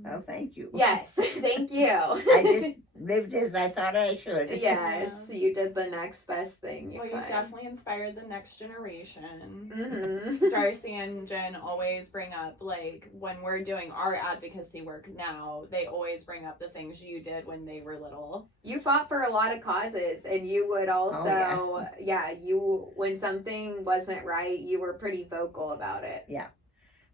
Oh, thank you. Yes, thank you. I just lived as I thought I should. Yes, you did the next best thing you Well, could. you've definitely inspired the next generation. Mm-hmm. Darcy and Jen always bring up, like, when we're doing our advocacy work now, they always bring up the things you did when they were little. You fought for a lot of causes, and you would also, you, when something wasn't right, you were pretty vocal about it.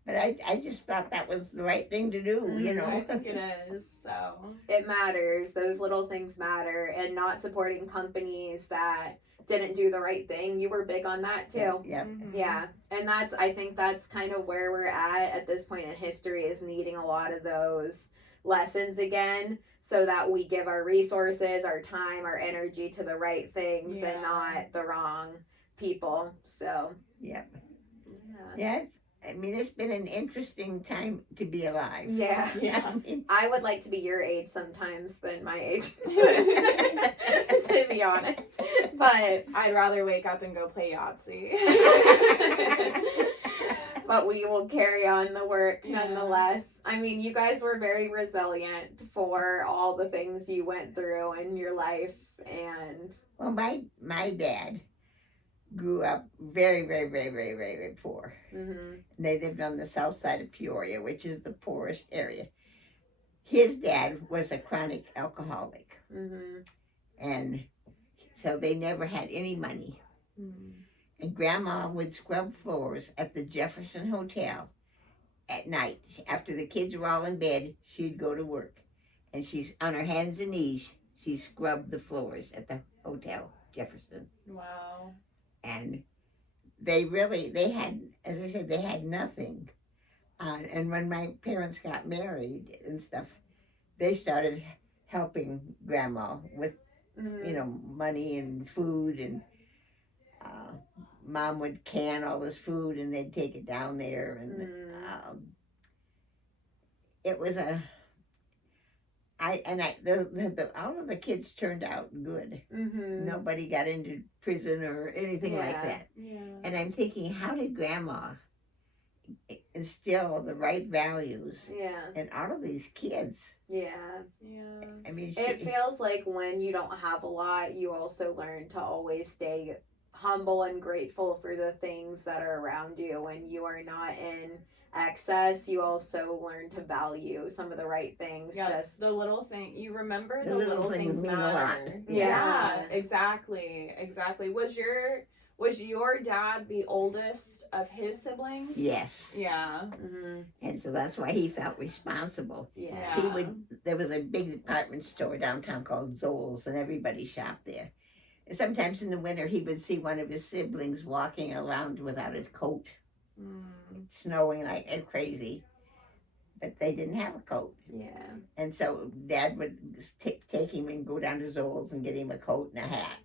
But I just thought that was the right thing to do, you know. I think it is, so. It matters. Those little things matter, and not supporting companies that didn't do the right thing. You were big on that too. Yeah. Mhm. Yeah, and I think that's kind of where we're at this point in history, is needing a lot of those lessons again, so that we give our resources, our time, our energy to the right things and Yeah. not the wrong people. So Yeah. yeah. Yeah. I mean, it's been an interesting time to be alive. Yeah. Yeah. I mean, I would like to be your age sometimes than my age, to be honest. But I'd rather wake up and go play Yahtzee. but we will carry on the work Yeah. nonetheless. I mean, you guys were very resilient for all the things you went through in your life, and well, my dad grew up very, very, very, very, very, very poor. They lived on the south side of Peoria, which is the poorest area. His dad was a chronic alcoholic, and so they never had any money. And Grandma would scrub floors at the Jefferson Hotel at night. After the kids were all in bed, she'd go to work. and she's on her hands and knees. She scrubbed the floors at the Hotel Jefferson. Wow. And they had, as I said, they had nothing. And when my parents got married and stuff, they started helping Grandma with, money and food, and Mom would can all this food and they'd take it down there, and it was all of the kids turned out good. Nobody got into prison or anything like that. Yeah. And I'm thinking, how did Grandma instill the right values in all of these kids? Yeah. I mean, it feels like when you don't have a lot, you also learn to always stay humble and grateful for the things that are around you. When you are not in excess, you also learn to value some of the right things. Just the little thing. You remember the little things mean matter. a lot. Yeah, exactly. Was your dad the oldest of his siblings? Yes. Yeah. And so that's why he felt responsible. Yeah. There was a big department store downtown called Zoll's, and everybody shopped there. And sometimes in the winter, he would see one of his siblings walking around without his coat, snowing like crazy, but they didn't have a coat. Yeah. And so Dad would take him and go down to Zoll's and get him a coat and a hat,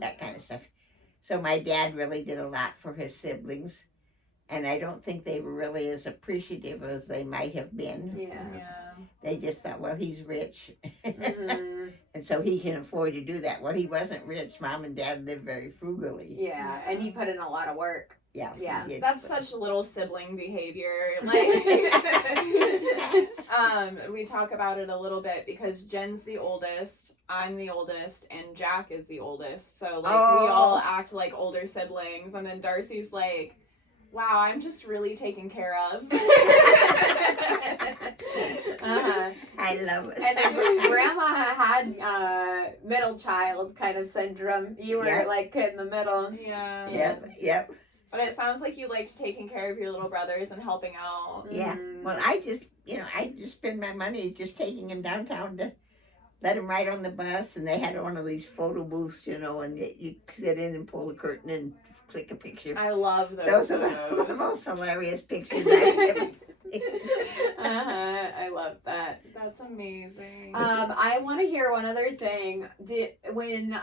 that kind of stuff. So my dad really did a lot for his siblings, and I don't think they were really as appreciative as they might have been. Yeah. They just thought, well, he's rich, and so he can afford to do that. Well, he wasn't rich. Mom and Dad lived very frugally. Yeah, and he put in a lot of work. Yeah. That's such little sibling behavior. We talk about it a little bit because Jen's the oldest, I'm the oldest, and Jack is the oldest. So we all act like older siblings, and then Darcy's like, wow, I'm just really taken care of. I love it. And then Grandma had middle child kind of syndrome. You were like in the middle. Yeah. Yep. But it sounds like you liked taking care of your little brothers and helping out. Yeah. Well, I just spend my money just taking them downtown to let them ride on the bus, and they had one of these photo booths, and you sit in and pull the curtain and click a picture. I love those. Those are the most hilarious pictures I've ever I love that. That's amazing. I want to hear one other thing. When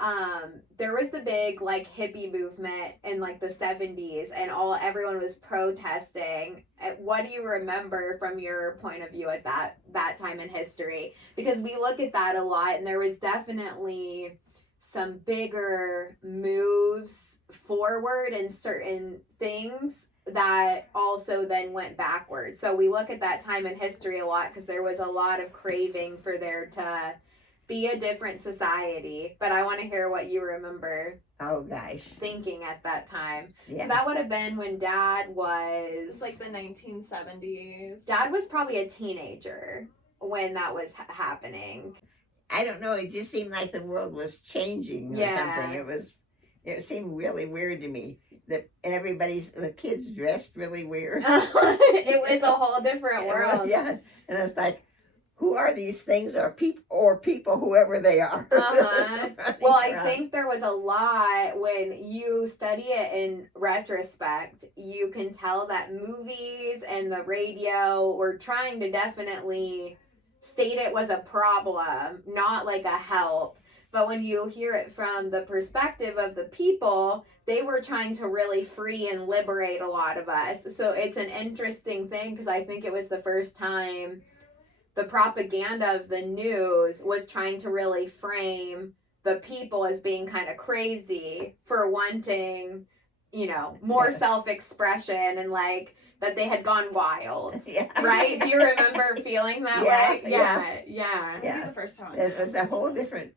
there was the big hippie movement in the 70s and everyone was protesting, what do you remember from your point of view at that time in history? Because we look at that a lot, and there was definitely some bigger moves forward in certain things that also then went backwards. So we look at that time in history a lot because there was a lot of craving for there to be a different society. But I want to hear what you remember. Oh gosh. Thinking at that time. Yeah. So that would have been when Dad was... It's like the 1970s. Dad was probably a teenager when that was happening. I don't know. It just seemed like the world was changing or something. It seemed really weird to me that the kids dressed really weird. It was a whole different world. Yeah. And it's like, who are these things or people, whoever they are? Well, I think there was a lot when you study it in retrospect, you can tell that movies and the radio were trying to definitely state it was a problem, not like a help. But when you hear it from the perspective of the people, they were trying to really free and liberate a lot of us. So it's an interesting thing because I think it was the first time the propaganda of the news was trying to really frame the people as being kind of crazy for wanting, more self-expression and that they had gone wild. Yeah. Right? Do you remember feeling that way? Yeah. Maybe the first time. It was a whole different...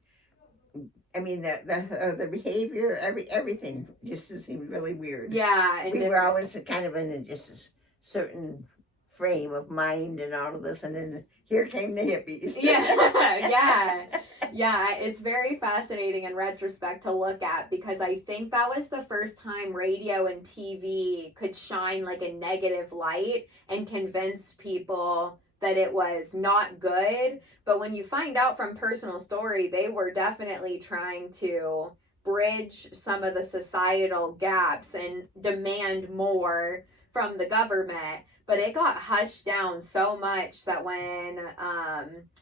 I mean, the behavior, everything just seemed really weird. Yeah. And we were always kind of in just a certain frame of mind and all of this, and then here came the hippies. Yeah, it's very fascinating in retrospect to look at because I think that was the first time radio and TV could shine a negative light and convince people that it was not good. But when you find out from personal story, they were definitely trying to bridge some of the societal gaps and demand more from the government. But it got hushed down so much that when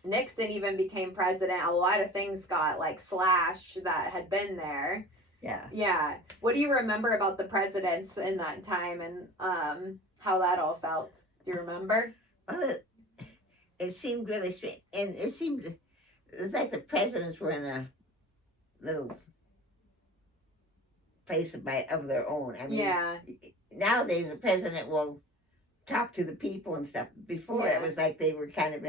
Nixon even became president, a lot of things got like slashed that had been there. Yeah. Yeah. What do you remember about the presidents in that time and how that all felt? Do you remember? Well, it seemed really strange, and it seemed like the presidents were in a little place of their own. I mean, Yeah. nowadays the president will talk to the people and stuff. Before Yeah. it was like they were kind of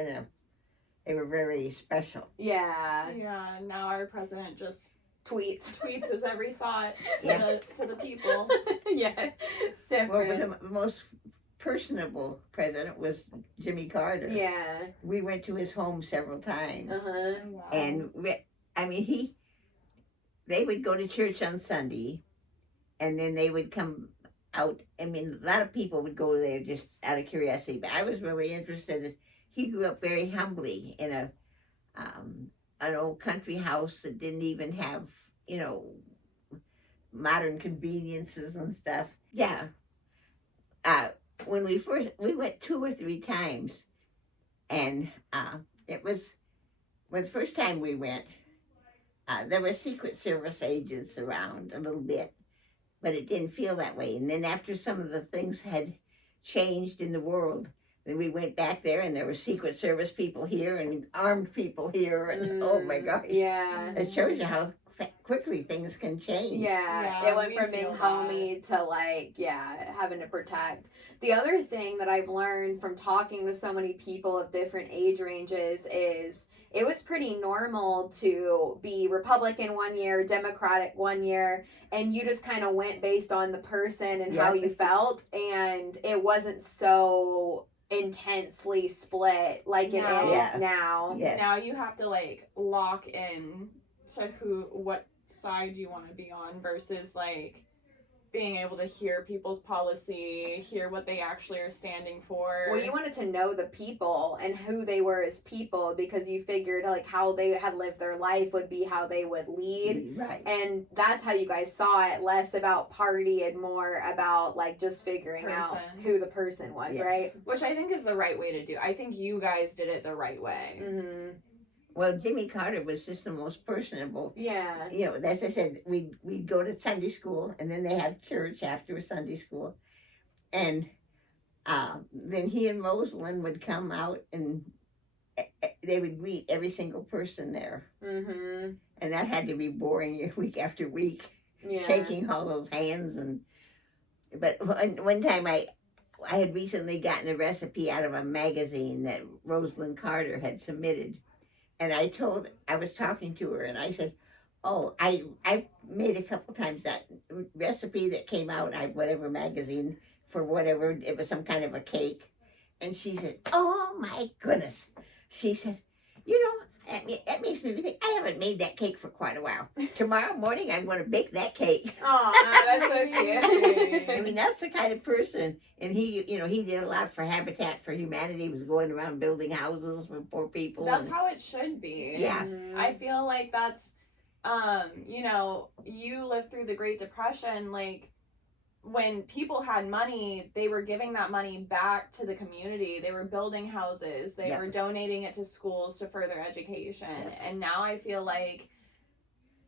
they were very special. Yeah. Yeah, now our president just Tweets. tweets his every thought to, Yeah. to the people. Yeah. It's Well, different. the most personable president was Jimmy Carter. Yeah. We went to his home several times. Uh-huh. Wow. And they would go to church on Sunday, and then they would come out. I mean, a lot of people would go there just out of curiosity, but I was really interested. He grew up very humbly in an old country house that didn't even have, modern conveniences and stuff. Yeah. When we went 2 or 3 times, and it was, well, the first time we went, there were Secret Service agents around a little bit, but it didn't feel that way. And then after some of the things had changed in the world, then we went back there, and there were Secret Service people here and armed people here, and oh my gosh. Yeah. It shows you how quickly things can change. Yeah, Yeah, it went we from being feel that. homey to like, yeah, having to protect. The other thing that I've learned from talking to so many people of different age ranges is it was pretty normal to be Republican one year, Democratic one year, and you just kind of went based on the person and how you felt, and it wasn't so intensely split like it No. is Yeah. now. Yes. Now you have to like lock in to what side you want to be on versus like being able to hear people's policy, hear what they actually are standing for. Well, you wanted to know the people and who they were as people because you figured like how they had lived their life would be how they would lead. Right. And that's how you guys saw it, less about party and more about like just figuring out Person. who the person was, Yes. right? Which I think is the right way to do. I think you guys did it the right way. Mm-hmm. Well, Jimmy Carter was just the most personable. Yeah. As I said, we'd go to Sunday school, and then they have church after Sunday school. And then he and Rosalind would come out, and they would greet every single person there. Mm-hmm. And that had to be boring week after week, Yeah. shaking all those hands. But one time I had recently gotten a recipe out of a magazine that Rosalind Carter had submitted. And I was talking to her, and I said, oh, I made a couple times that recipe that came out, whatever magazine, for whatever, it was some kind of a cake. And she said, oh my goodness. She said, that makes me think, I haven't made that cake for quite a while. Tomorrow morning, I'm going to bake that cake. Aw, that's so cute. I mean, that's the kind of person. And he did a lot for Habitat for Humanity. He was going around building houses for poor people. That's how it should be. Yeah. Mhm. I feel like that's, you lived through the Great Depression, like, when people had money, they were giving that money back to the community. They were building houses. They Yeah. were donating it to schools to further education. Yeah. And now I feel like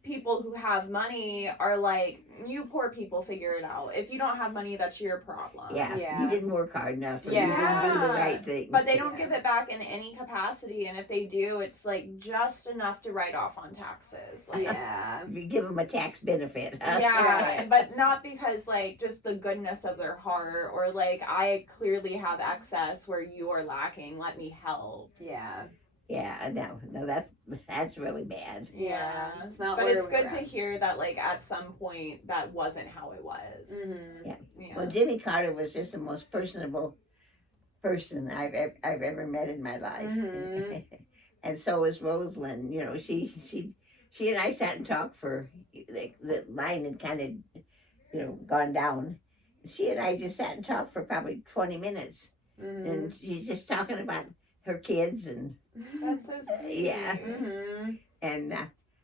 people who have money are like, you poor people, figure it out. If you don't have money, that's your problem. Yeah. You didn't work hard enough. Or Yeah. You didn't do the right thing. But they don't give it back in any capacity, and if they do, it's like just enough to write off on taxes. Like, Yeah. You give them a tax benefit. Huh? yeah, Right. but not because like just the goodness of their heart or like I clearly have excess where you are lacking. Let me help. Yeah. Yeah, no, that's really bad. Yeah. It's not But where it's we're good to at. hear that like at some point that wasn't how it was. Mhm. Yeah. Yeah. Well, Jimmy Carter was just the most personable person I've ever met in my life. Mhm. And so was Rosalind. She and I sat and talked for the line had kind of gone down. She and I just sat and talked for probably 20 minutes. Mhm. And she's just talking about her kids, and That's so sweet. yeah. Mm-hmm. And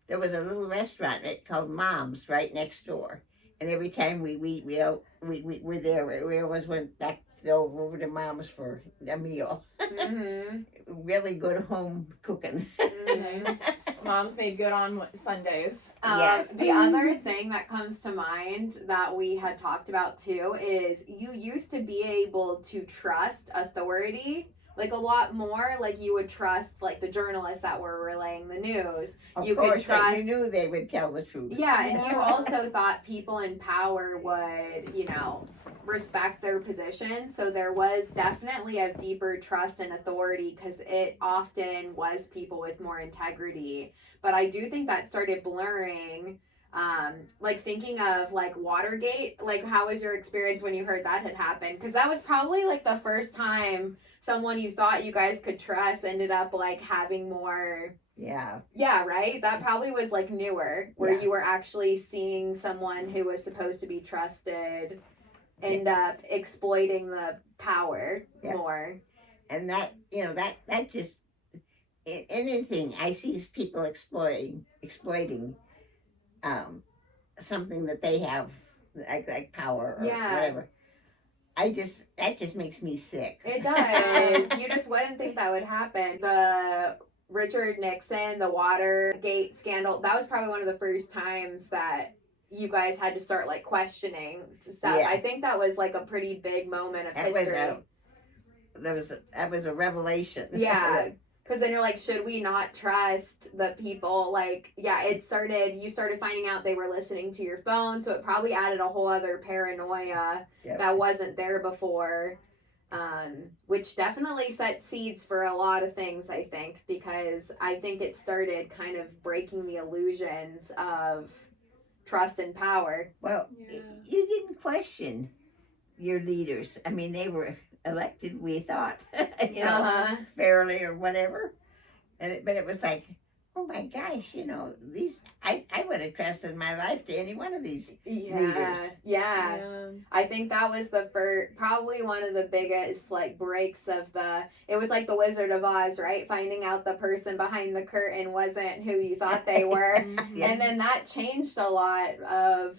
there was a little restaurant called Mom's right next door. And every time we were there, we always went back over to Mom's for a meal. Mm-hmm. Really good home cooking. Nice. Mom's made good on Sundays. Yeah. The other thing that comes to mind that we had talked about too is you used to be able to trust authority like a lot more. Like you would trust like the journalists that were relaying the news. Of You could course, trust- you knew they would tell the truth. Yeah, and you also thought people in power would, respect their position. So there was definitely a deeper trust and authority because it often was people with more integrity. But I do think that started blurring. Like thinking of like Watergate, like how was your experience when you heard that had happened? Because that was probably like the first time someone you thought you guys could trust ended up like having more. Yeah, right? That probably was like newer, where Yeah. you were actually seeing someone who was supposed to be trusted end up exploiting the power more. And that just, anything I see is people exploiting something that they have, like power or whatever. That just makes me sick. It does. You just wouldn't think that would happen. The Richard Nixon, the Watergate scandal, that was probably one of the first times that you guys had to start like questioning stuff. Yeah. I think that was like a pretty big moment of history. That was a revelation. Yeah. Because then you're like, should we not trust the people? Like, yeah, you started finding out they were listening to your phone. So it probably added a whole other paranoia that wasn't there before. Which definitely set seeds for a lot of things, I think, because I think it started kind of breaking the illusions of trust and power. Well, you didn't question your leaders. I mean, they were elected, we thought, fairly or whatever. But it was like, oh my gosh, these, I would have trusted my life to any one of these leaders. Yeah. I think that was probably one of the biggest like breaks of it was like the Wizard of Oz, right? Finding out the person behind the curtain wasn't who you thought they were. Yeah. And then that changed a lot of,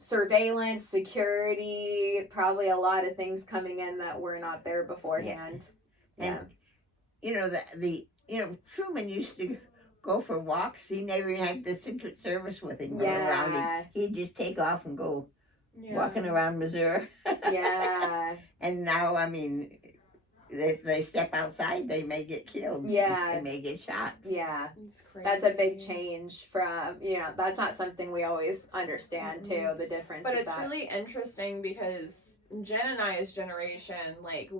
surveillance, security, probably a lot of things coming in that were not there beforehand. And Truman used to go for walks. He never had the Secret Service with him around. He'd just take off and go walking around Missouri. Yeah. And now, I mean, if they step outside, they may get killed. Yeah. They may get shot. Yeah. It's crazy. That's a big change from, that's not something we always understand, too, the difference. But it's really interesting because Jen and I's generation, like,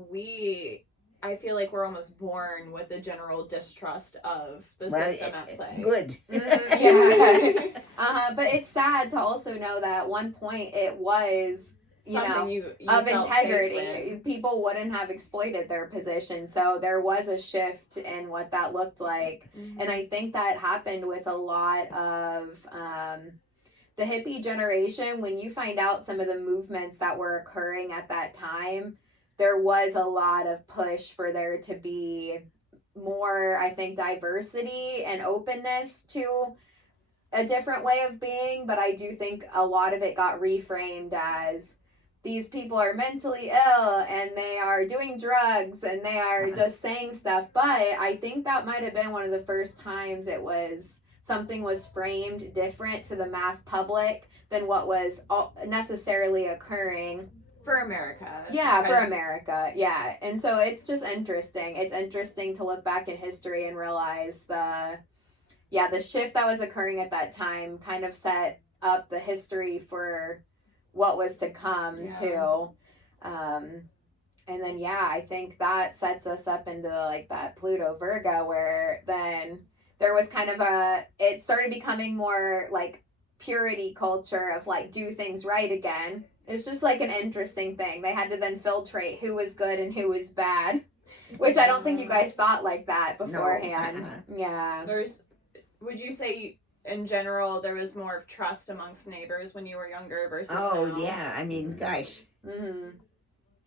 I feel like we're almost born with the general distrust of the system at play. Good. Yeah. But it's sad to also know that at one point it was something you of felt integrity. safe in. People wouldn't have exploited their position. So there was a shift in what that looked like. Mm-hmm. And I think that happened with a lot of the hippie generation. When you find out some of the movements that were occurring at that time, there was a lot of push for there to be more, I think, diversity and openness to a different way of being. But I do think a lot of it got reframed as these people are mentally ill and they are doing drugs and they are just saying stuff. But I think that might have been one of the first times something was framed different to the mass public than what was necessarily occurring. For America. Yeah, for America. Yeah. And so it's just interesting. It's interesting to look back in history and realize the shift that was occurring at that time kind of set up the history for what was to come too. And then, I think that sets us up into like that Pluto Virgo, where then there was kind of it started becoming more like purity culture of like do things right again. It's just like an interesting thing. They had to then filtrate who was good and who was bad, which I don't think you guys thought like that beforehand. No. Yeah. Would you say in general there was more trust amongst neighbors when you were younger versus now? Yeah. I mean, gosh. Mm-hmm.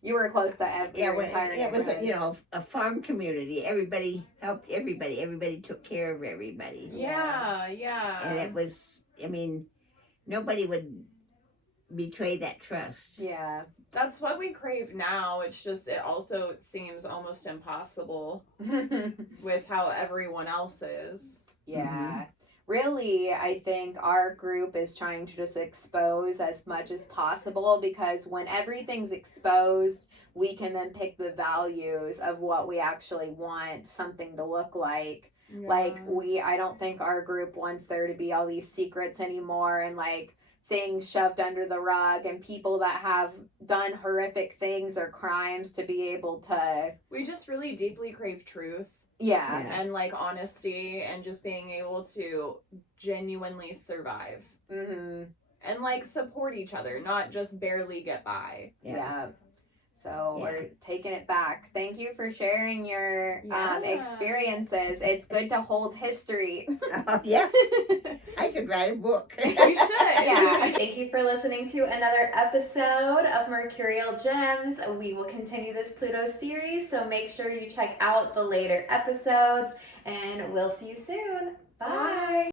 You were close to every entire it was neighborhood. a farm community. Everybody helped everybody. Everybody took care of everybody. Yeah, yeah. And it was, nobody would betray that trust. Yeah. That's what we crave now. It's just, it also seems almost impossible with how everyone else is. Yeah. Really, I think our group is trying to just expose as much as possible, because when everything's exposed, we can then pick the values of what we actually want something to look like. Yeah. Like, I don't think our group wants there to be all these secrets anymore, and like things shoved under the rug, and people that have done horrific things or crimes to be able to. We just really deeply crave truth. Yeah. And like honesty, and just being able to genuinely survive. Mm-hmm. And like support each other, not just barely get by. Yeah. So we're taking it back. Thank you for sharing your experiences. It's good to hold history. Yeah. I could write a book. You should. Yeah. Thank you for listening to another episode of Mercurial Gems. We will continue this Pluto series, so make sure you check out the later episodes, and we'll see you soon. Bye.